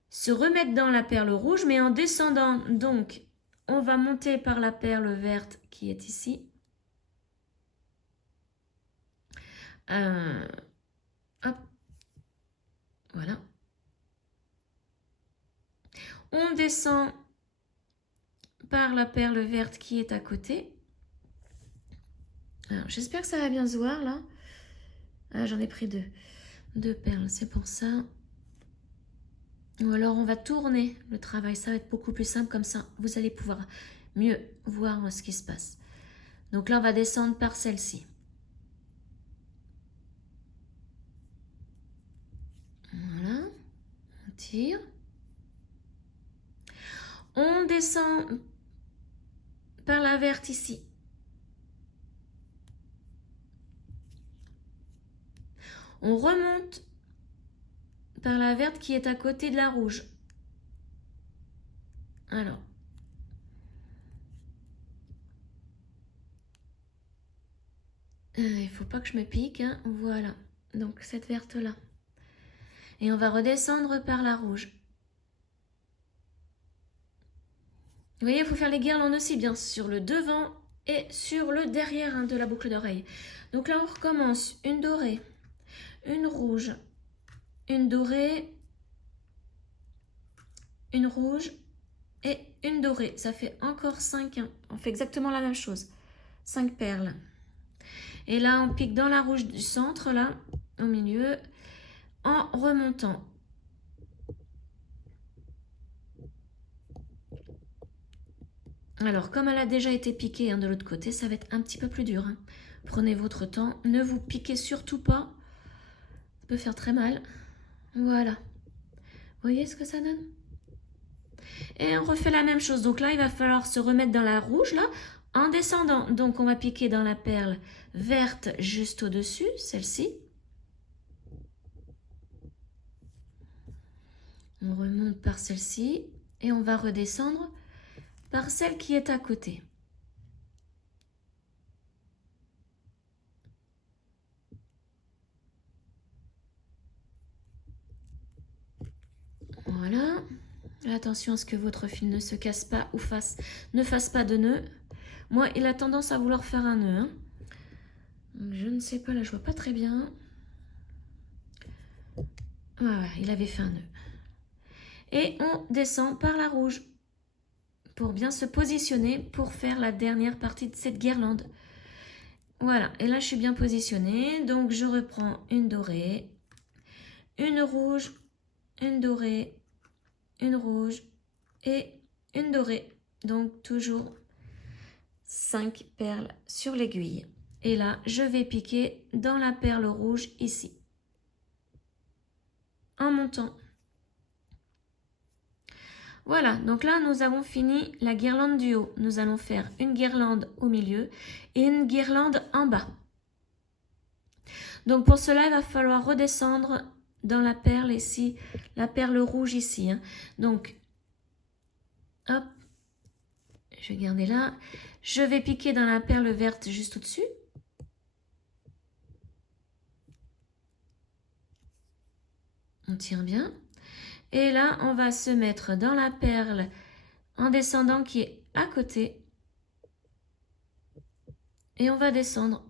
se remettre dans la perle rouge, mais en descendant. Donc, on va monter par la perle verte qui est ici. Hop. Voilà. On descend par la perle verte qui est à côté. Alors, j'espère que ça va bien se voir là. Ah, j'en ai pris deux perles, c'est pour ça. Ou alors on va tourner le travail, ça va être beaucoup plus simple comme ça. Vous allez pouvoir mieux voir ce qui se passe. Donc là, on va descendre par celle-ci. Voilà, on tire. On descend par la verte ici. On remonte par la verte qui est à côté de la rouge. Alors. Il ne faut pas que je me pique, hein. Voilà. Donc cette verte-là. Et on va redescendre par la rouge. Vous voyez, il faut faire les guirlandes aussi bien sur le devant et sur le derrière de la boucle d'oreille. Donc là, on recommence. Une dorée, une rouge, une dorée, une rouge et une dorée. Ça fait encore 5. Hein. On fait exactement la même chose. 5 perles. Et là, on pique dans la rouge du centre, là, au milieu, en remontant. Alors, comme elle a déjà été piquée de l'autre côté, ça va être un petit peu plus dur. Hein. Prenez votre temps. Ne vous piquez surtout pas. Ça peut faire très mal. Voilà. Vous voyez ce que ça donne? Et on refait la même chose. Donc là, il va falloir se remettre dans la rouge, là, en descendant. Donc, on va piquer dans la perle verte juste au-dessus, celle-ci. On remonte par celle-ci. Et on va redescendre par celle qui est à côté. Voilà. Attention à ce que votre fil ne se casse pas ou ne fasse pas de nœud. Moi, il a tendance à vouloir faire un nœud. Hein. Donc, je ne sais pas, là, je vois pas très bien. Ouais, il avait fait un nœud. Et on descend par la rouge pour bien se positionner pour faire la dernière partie de cette guirlande. Voilà, et là, je suis bien positionnée. Donc, je reprends une dorée, une rouge, une dorée, une rouge et une dorée. Donc, toujours 5 perles sur l'aiguille. Et là, je vais piquer dans la perle rouge ici. En montant. Voilà, donc là, nous avons fini la guirlande du haut. Nous allons faire une guirlande au milieu et une guirlande en bas. Donc, pour cela, il va falloir redescendre dans la perle ici, la perle rouge ici. Hein. Donc, hop, je vais garder là. Je vais piquer dans la perle verte juste au-dessus. On tire bien. Et là, on va se mettre dans la perle en descendant qui est à côté. Et on va descendre.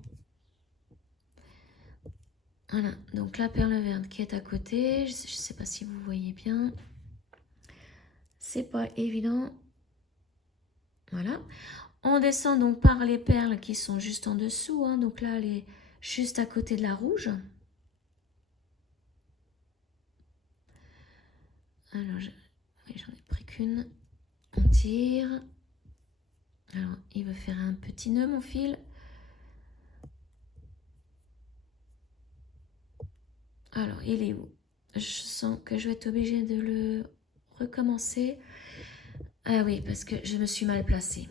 Voilà, donc la perle verte qui est à côté. Je ne sais pas si vous voyez bien. C'est pas évident. Voilà. On descend donc par les perles qui sont juste en dessous. Hein. Donc là, elle est juste à côté de la rouge. Alors, j'en ai pris qu'une. On tire. Alors, il veut faire un petit nœud, mon fil. Alors, il est où? Je sens que je vais être obligée de le recommencer. Ah oui, parce que je me suis mal placée.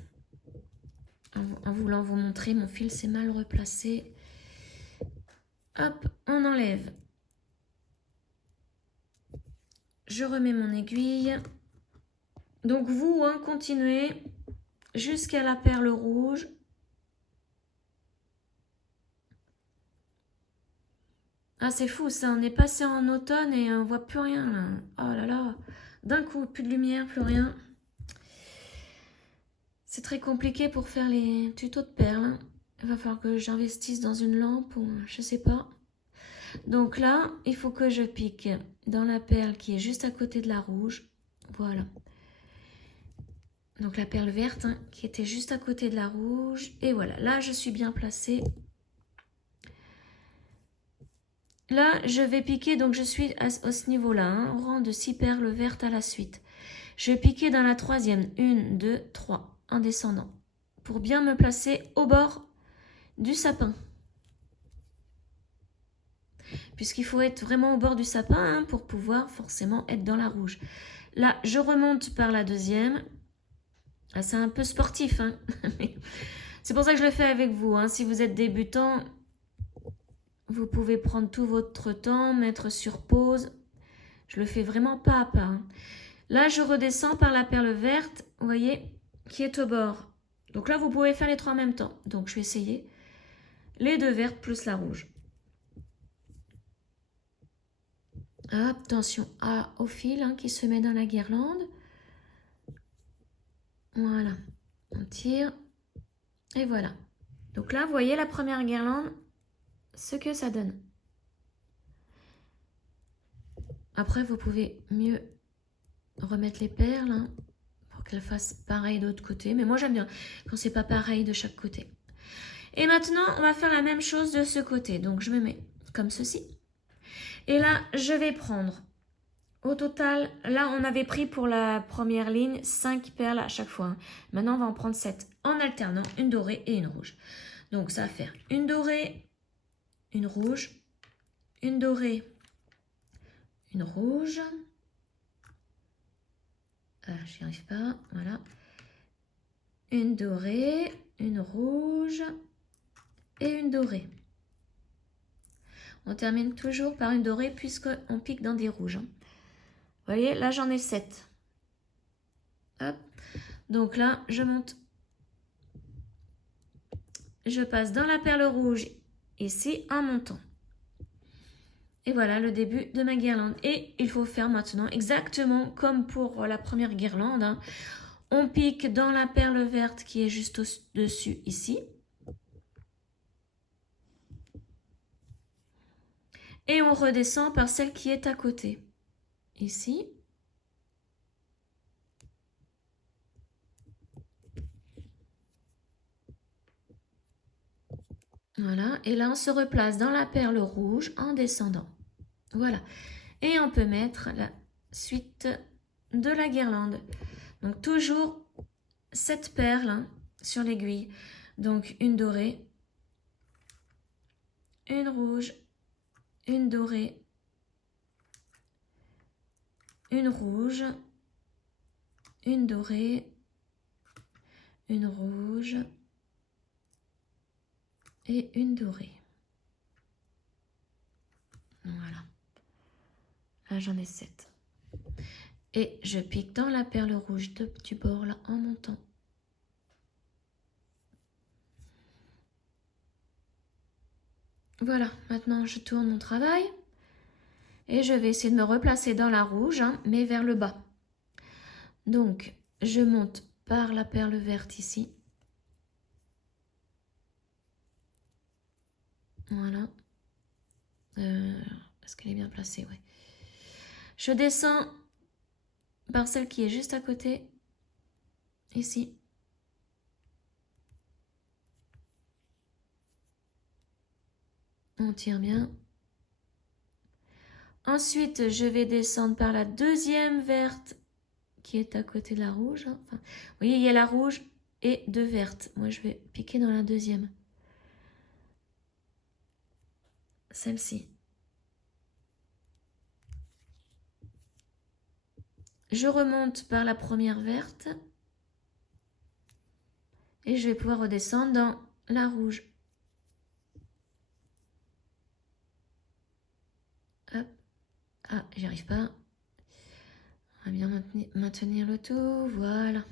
En voulant vous montrer, mon fil s'est mal replacé. Hop, on enlève. Je remets mon aiguille. Donc vous, hein, continuez jusqu'à la perle rouge. Ah, c'est fou ça, on est passé en automne et on voit plus rien là. Oh là là, d'un coup, plus de lumière, plus rien. C'est très compliqué pour faire les tutos de perles, hein. Il va falloir que j'investisse dans une lampe ou je sais pas. Donc là, il faut que je pique dans la perle qui est juste à côté de la rouge. Voilà. Donc la perle verte, hein, qui était juste à côté de la rouge. Et voilà, là je suis bien placée. Là, je vais piquer, donc je suis à ce niveau-là, hein, au rang de 6 perles vertes à la suite. Je vais piquer dans la troisième, 1, 2, 3, en descendant, pour bien me placer au bord du sapin. Puisqu'il faut être vraiment au bord du sapin, hein, pour pouvoir forcément être dans la rouge. Là, je remonte par la deuxième. Ah, c'est un peu sportif, hein. C'est pour ça que je le fais avec vous, hein. Si vous êtes débutant, vous pouvez prendre tout votre temps, mettre sur pause. Je le fais vraiment pas à pas, hein. Là, je redescends par la perle verte, vous voyez, qui est au bord. Donc là, vous pouvez faire les trois en même temps. Donc, je vais essayer les deux vertes plus la rouge. Attention au fil, hein, qui se met dans la guirlande. Voilà, on tire. Et voilà. Donc là, vous voyez la première guirlande, ce que ça donne. Après, vous pouvez mieux remettre les perles, hein, pour qu'elles fassent pareil de l'autre côté. Mais moi, j'aime bien quand c'est pas pareil de chaque côté. Et maintenant, on va faire la même chose de ce côté. Donc, je me mets comme ceci. Et là, je vais prendre, au total, là, on avait pris pour la première ligne 5 perles à chaque fois, hein. Maintenant, on va en prendre 7 en alternant une dorée et une rouge. Donc, ça va faire une dorée, une rouge, une dorée, une rouge. J'y arrive pas, voilà. Une dorée, une rouge et une dorée. On termine toujours par une dorée puisqu'on pique dans des rouges, hein. Vous voyez, là j'en ai 7. Hop. Donc là, je monte. Je passe dans la perle rouge ici en montant. Et voilà le début de ma guirlande. Et il faut faire maintenant exactement comme pour la première guirlande, hein. On pique dans la perle verte qui est juste au-dessus ici. Et on redescend par celle qui est à côté. Ici. Voilà. Et là, on se replace dans la perle rouge en descendant. Voilà. Et on peut mettre la suite de la guirlande. Donc, toujours 7 perles, hein, sur l'aiguille. Donc, une dorée, une rouge, une dorée, une rouge, une dorée, une rouge et une dorée. Voilà. Là, j'en ai 7. Et je pique dans la perle rouge du bord, là, en montant. Voilà, maintenant, je tourne mon travail. Et je vais essayer de me replacer dans la rouge, hein, mais vers le bas. Donc, je monte par la perle verte ici. Voilà. Est-ce qu'elle est bien placée? Ouais. Je descends par celle qui est juste à côté, ici. On tire bien. Ensuite, je vais descendre par la deuxième verte qui est à côté de la rouge. Enfin, vous voyez, il y a la rouge et deux vertes. Moi, je vais piquer dans la deuxième. Celle-ci. Je remonte par la première verte. Et je vais pouvoir redescendre dans la rouge. Hop. Ah, j'y arrive pas. On va bien maintenir le tout, voilà.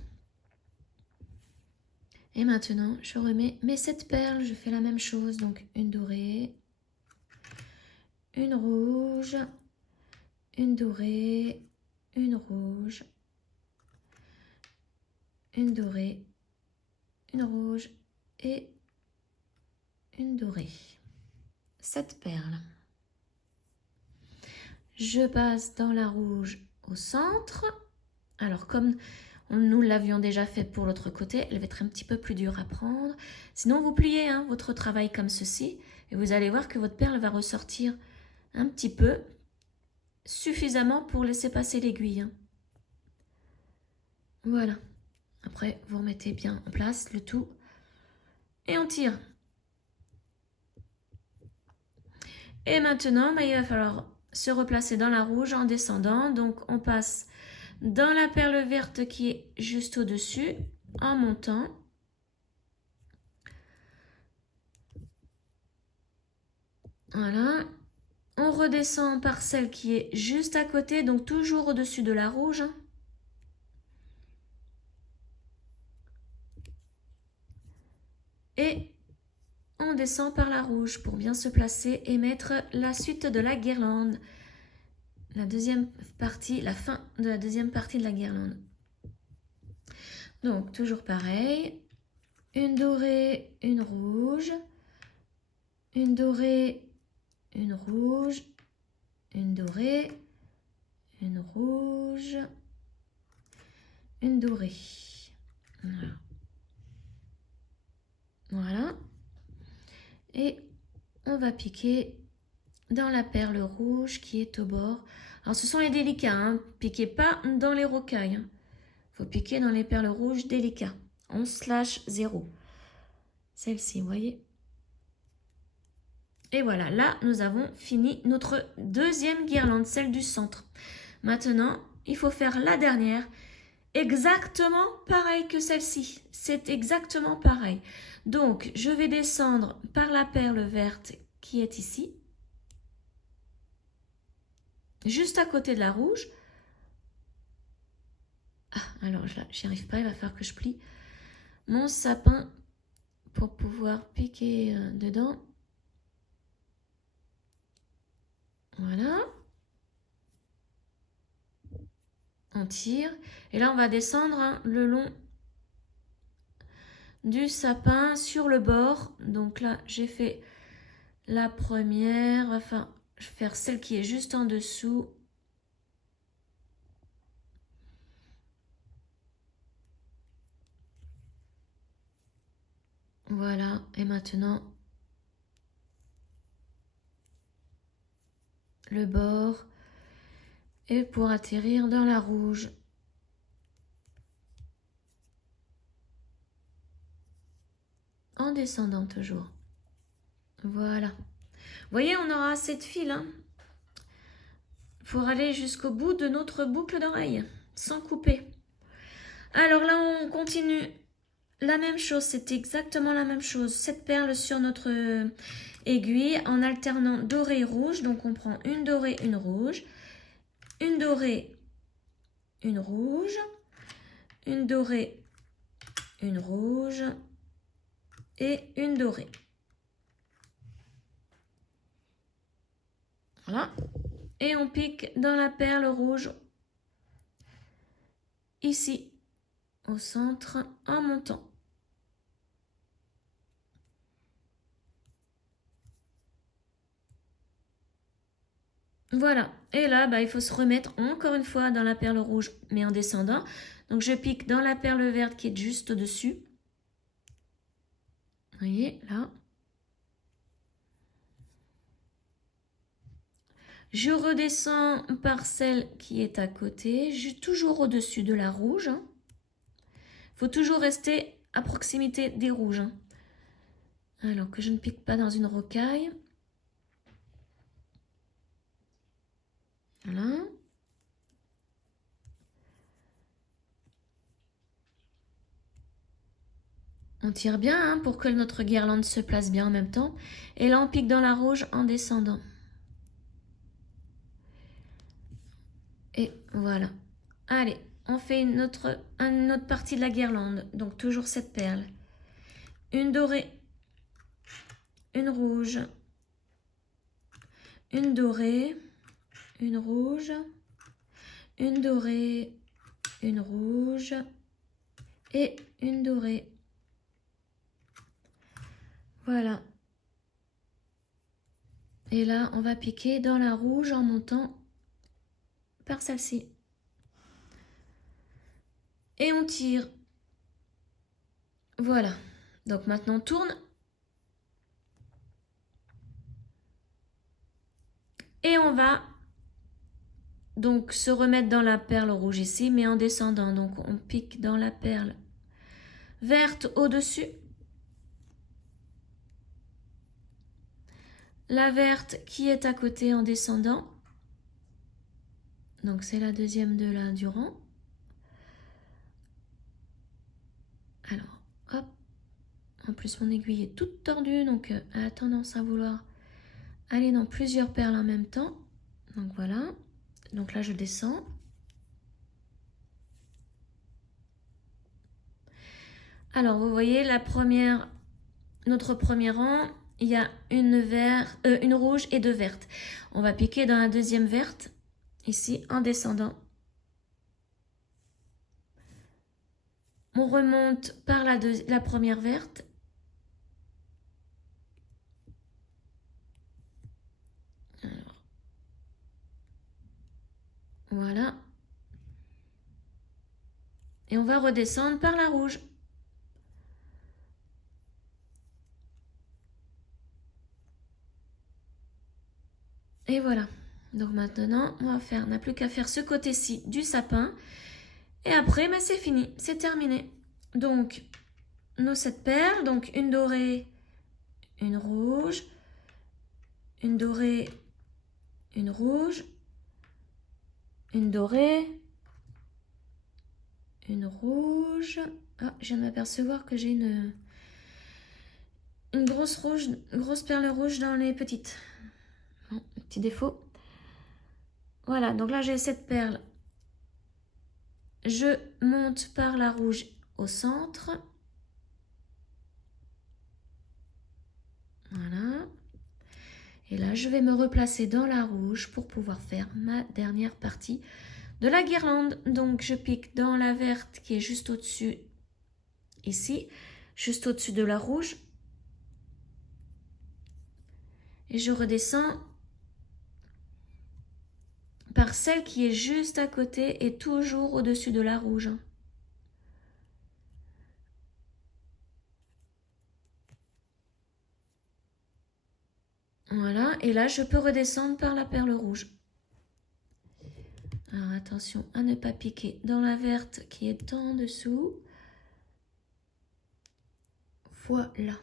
Et maintenant, je remets mes 7 perles, je fais la même chose, donc une dorée, une rouge, une dorée, une rouge, une dorée, une rouge et une dorée. 7 perles. Je passe dans la rouge au centre. Alors comme nous l'avions déjà fait pour l'autre côté, elle va être un petit peu plus dure à prendre. Sinon vous pliez votre travail comme ceci et vous allez voir que votre perle va ressortir un petit peu, suffisamment pour laisser passer l'aiguille. Voilà. Après vous remettez bien en place le tout et on tire. Et maintenant il va falloir se replacer dans la rouge en descendant. Donc on passe dans la perle verte qui est juste au-dessus en montant. Voilà. On redescend par celle qui est juste à côté, donc toujours au-dessus de la rouge. Et on descend par la rouge pour bien se placer et mettre la suite de la guirlande. La deuxième partie, la fin de la deuxième partie de la guirlande. Donc toujours pareil, une dorée, une rouge, une dorée, une rouge, une dorée, une rouge, une dorée. Voilà. Voilà. Et on va piquer dans la perle rouge qui est au bord. Alors ce sont les délicats, hein. Piquez pas dans les rocailles. Faut piquer dans les perles rouges délicats. 11/0. Celle-ci, vous voyez. Et voilà, là nous avons fini notre deuxième guirlande, celle du centre. Maintenant, il faut faire la dernière. Exactement pareil que celle-ci. C'est exactement pareil. Donc, je vais descendre par la perle verte qui est ici. Juste à côté de la rouge. Ah, alors là, j'y arrive pas. Il va falloir que je plie mon sapin pour pouvoir piquer dedans. Voilà. On tire. Et là, on va descendre le long du sapin sur le bord. Donc là, j'ai fait la première. Enfin, je vais faire celle qui est juste en dessous. Voilà. Et maintenant, le bord. Et pour atterrir dans la rouge. En descendant toujours. Voilà. Vous voyez, on aura assez de fil pour aller jusqu'au bout de notre boucle d'oreille, sans couper. Alors là, on continue la même chose, c'est exactement la même chose. 7 perles sur notre aiguille en alternant doré et rouge. Donc on prend une dorée, une rouge, une dorée, une rouge, une dorée, une rouge et une dorée. Voilà. Et on pique dans la perle rouge, ici, au centre, en montant. Voilà. Et là, il faut se remettre encore une fois dans la perle rouge, mais en descendant. Donc, je pique dans la perle verte qui est juste au-dessus. Vous voyez, là. Je redescends par celle qui est à côté, toujours au-dessus de la rouge. Il faut toujours rester à proximité des rouges. Alors que je ne pique pas dans une rocaille. Voilà. On tire bien pour que notre guirlande se place bien en même temps. Et là, on pique dans la rouge en descendant. Et voilà. Allez, on fait une autre partie de la guirlande. Donc toujours cette perle. Une dorée, une rouge, une dorée, une rouge, une dorée, une rouge et une dorée. Voilà. Et là, on va piquer dans la rouge en montant par celle-ci. Et on tire. Voilà. Donc maintenant, on tourne. Et on va donc se remettre dans la perle rouge ici, mais en descendant. Donc on pique dans la perle verte au-dessus. La verte qui est à côté en descendant. Donc c'est la deuxième de la du rang. Alors, hop. En plus, mon aiguille est toute tordue, donc elle a tendance à vouloir aller dans plusieurs perles en même temps. Donc voilà. Donc là, je descends. Alors, vous voyez, notre premier rang, il y a une rouge et 2 vertes. On va piquer dans la deuxième verte, ici, en descendant. On remonte par la première verte. Alors, voilà. Et on va redescendre par la rouge. Et voilà. Donc maintenant, on n'a plus qu'à faire ce côté-ci du sapin. Et après, ben, c'est fini, c'est terminé. Donc, nos 7 perles, donc une dorée, une rouge, une dorée, une rouge, une dorée, une rouge. Ah, je viens de m'apercevoir que j'ai une grosse perle rouge dans les petites. Bon, petit défaut. Voilà, donc là j'ai cette perle. Je monte par la rouge au centre. Voilà. Et là, je vais me replacer dans la rouge pour pouvoir faire ma dernière partie de la guirlande. Donc, je pique dans la verte qui est juste au-dessus, ici, juste au-dessus de la rouge. Et je redescends par celle qui est juste à côté et toujours au-dessus de la rouge. Voilà, et là, je peux redescendre par la perle rouge. Alors, attention à ne pas piquer dans la verte qui est en dessous. Voilà.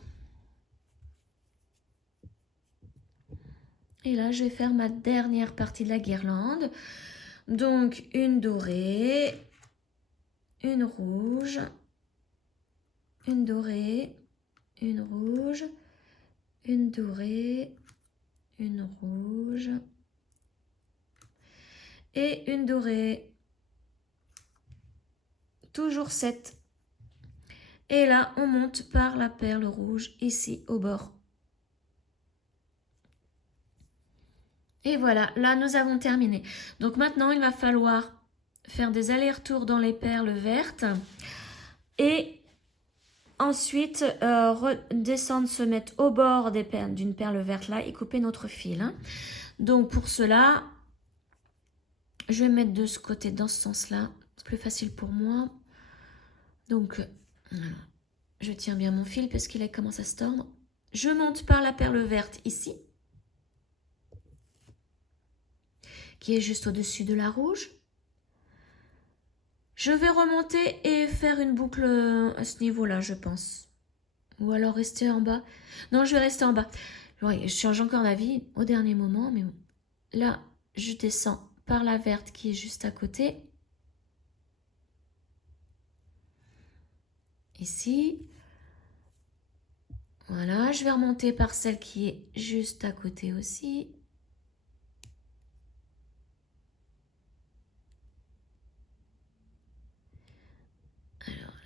Et là, je vais faire ma dernière partie de la guirlande. Donc, une dorée, une rouge, une dorée, une rouge, une dorée, une rouge et une dorée. Toujours 7. Et là, on monte par la perle rouge ici au bord. Et voilà, là, nous avons terminé. Donc maintenant, il va falloir faire des allers-retours dans les perles vertes et ensuite redescendre, se mettre au bord d'une perle verte là et couper notre fil. Hein. Donc pour cela, je vais mettre de ce côté dans ce sens-là. C'est plus facile pour moi. Donc, voilà. Je tiens bien mon fil parce qu'il commence à se tordre. Je monte par la perle verte ici, qui est juste au-dessus de la rouge. Je vais remonter et faire une boucle à ce niveau-là, je pense. Ou alors rester en bas. Non, je vais rester en bas. Ouais, je change encore d'avis au dernier moment, mais bon. Là, je descends par la verte qui est juste à côté. Ici. Voilà, je vais remonter par celle qui est juste à côté aussi.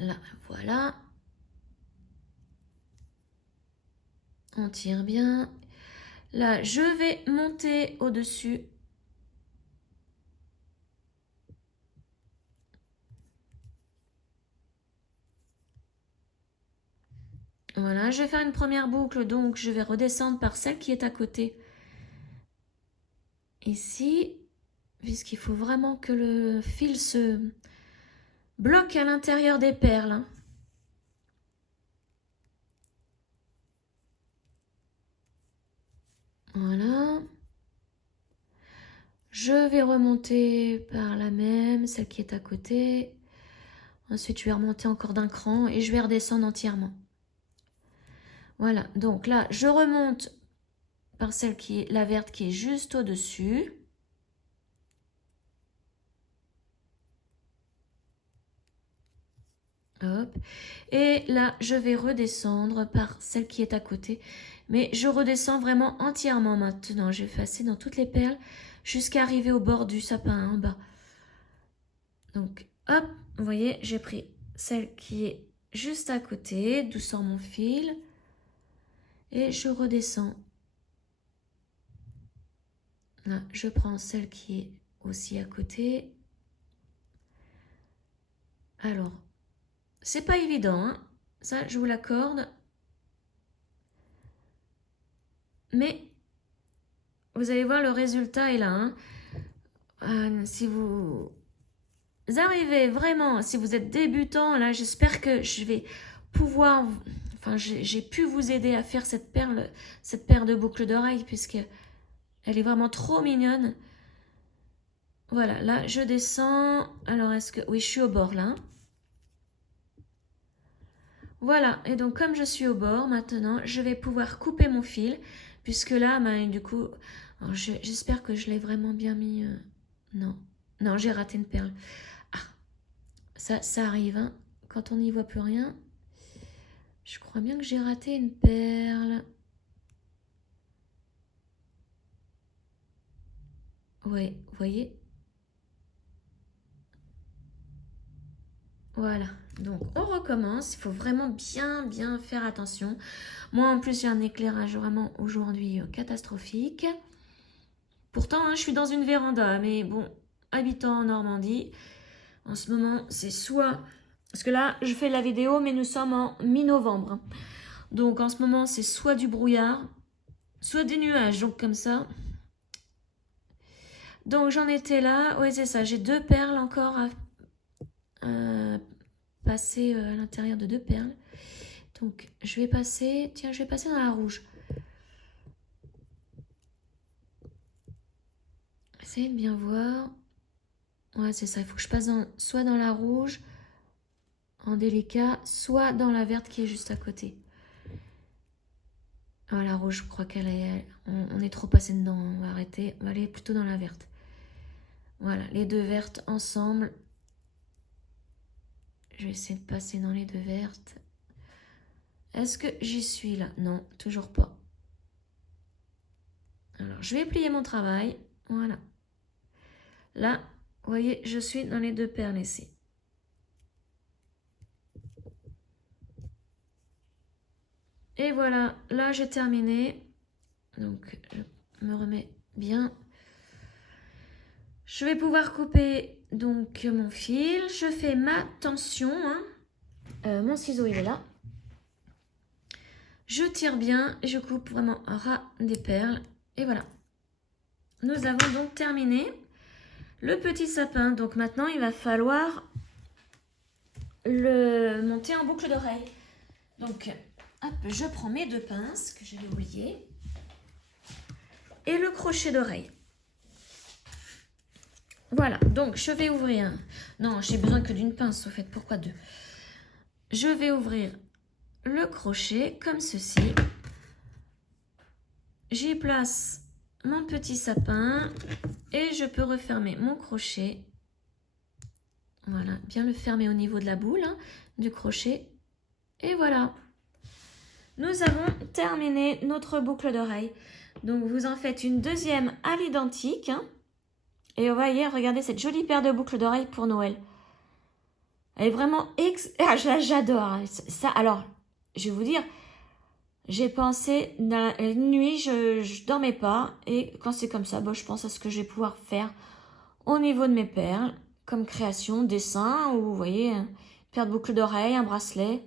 Là, voilà. On tire bien. Là, je vais monter au-dessus. Voilà, je vais faire une première boucle, donc je vais redescendre par celle qui est à côté. Ici, puisqu'il faut vraiment que le fil se bloque à l'intérieur des perles. Hein. Voilà. Je vais remonter par la même, celle qui est à côté. Ensuite, je vais remonter encore d'un cran et je vais redescendre entièrement. Voilà, donc là, je remonte par celle qui est la verte qui est juste au-dessus. Hop. Et là, je vais redescendre par celle qui est à côté. Mais je redescends vraiment entièrement maintenant. Je vais effacer dans toutes les perles jusqu'à arriver au bord du sapin en bas. Donc, hop, vous voyez, j'ai pris celle qui est juste à côté, d'où sort mon fil. Et je redescends. Là, je prends celle qui est aussi à côté. Alors, c'est pas évident, hein. Ça, je vous l'accorde. Mais, vous allez voir, le résultat est là. Hein. Si vous arrivez vraiment, si vous êtes débutant, là, j'espère que je vais pouvoir... Enfin, j'ai pu vous aider à faire cette paire de boucles d'oreilles, puisque elle est vraiment trop mignonne. Voilà, là, je descends. Alors, est-ce que... Oui, je suis au bord, là. Voilà, et donc comme je suis au bord, maintenant, je vais pouvoir couper mon fil, puisque là, ben, du coup, j'espère que je l'ai vraiment bien mis. Non, non, j'ai raté une perle. Ah, ça arrive, hein, quand on n'y voit plus rien. Je crois bien que j'ai raté une perle. Ouais, vous voyez? Voilà, donc on recommence, il faut vraiment bien faire attention. Moi en plus j'ai un éclairage vraiment aujourd'hui catastrophique. Pourtant hein, je suis dans une véranda, mais bon, habitant en Normandie, en ce moment c'est soit... Parce que là je fais la vidéo mais nous sommes en mi-novembre. Donc en ce moment c'est soit du brouillard, soit des nuages, donc comme ça. Donc j'en étais là, ouais c'est ça, j'ai 2 perles encore à passer à l'intérieur de 2 perles. Donc je vais passer, tiens je vais passer dans la rouge. Essayez de bien voir. Ouais c'est ça, il faut que je passe soit dans la rouge, en délicat, soit dans la verte qui est juste à côté. Oh, la rouge, je crois qu'elle est... On est trop passé dedans, on va arrêter. On va aller plutôt dans la verte. Voilà, les 2 vertes ensemble. Je vais essayer de passer dans les 2 vertes. Est-ce que j'y suis là? Non, toujours pas. Alors, je vais plier mon travail. Voilà. Là, vous voyez, je suis dans les 2 perles ici. Et voilà, là j'ai terminé. Donc, je me remets bien. Je vais pouvoir couper donc mon fil. Je fais ma tension. Hein. Mon ciseau il est là. Je tire bien et je coupe vraiment à ras des perles. Et voilà. Nous avons donc terminé le petit sapin. Donc maintenant il va falloir le monter en boucle d'oreille. Donc hop, je prends mes 2 pinces que j'avais oubliées. Et le crochet d'oreille. Voilà, donc je vais ouvrir. Non, j'ai besoin que d'une pince, au fait. Pourquoi 2? Je vais ouvrir le crochet comme ceci. J'y place mon petit sapin et je peux refermer mon crochet. Voilà, bien le fermer au niveau de la boule hein, du crochet. Et voilà. Nous avons terminé notre boucle d'oreille. Donc vous en faites une deuxième à l'identique. Hein. Et vous voyez, regardez cette jolie paire de boucles d'oreilles pour Noël. Elle est vraiment j'adore. Ça, alors, je vais vous dire, j'ai pensé, dans la nuit, je dormais pas. Et quand c'est comme ça, bon, je pense à ce que je vais pouvoir faire au niveau de mes perles, comme création, dessin, ou vous voyez, une paire de boucles d'oreilles, un bracelet.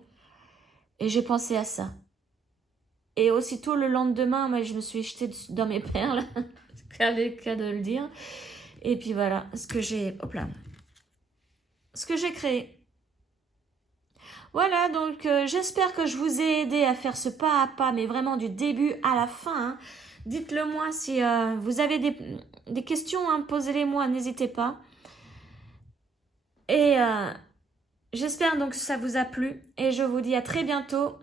Et j'ai pensé à ça. Et aussitôt, le lendemain, moi, je me suis jetée dans mes perles. C'est cas de le dire. Et puis voilà, ce que j'ai... Hop là. Ce que j'ai créé. Voilà, donc j'espère que je vous ai aidé à faire ce pas à pas, mais vraiment du début à la fin. Hein. Dites-le moi si vous avez des questions, hein, posez-les moi, n'hésitez pas. Et j'espère donc que ça vous a plu. Et je vous dis à très bientôt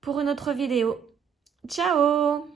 pour une autre vidéo. Ciao!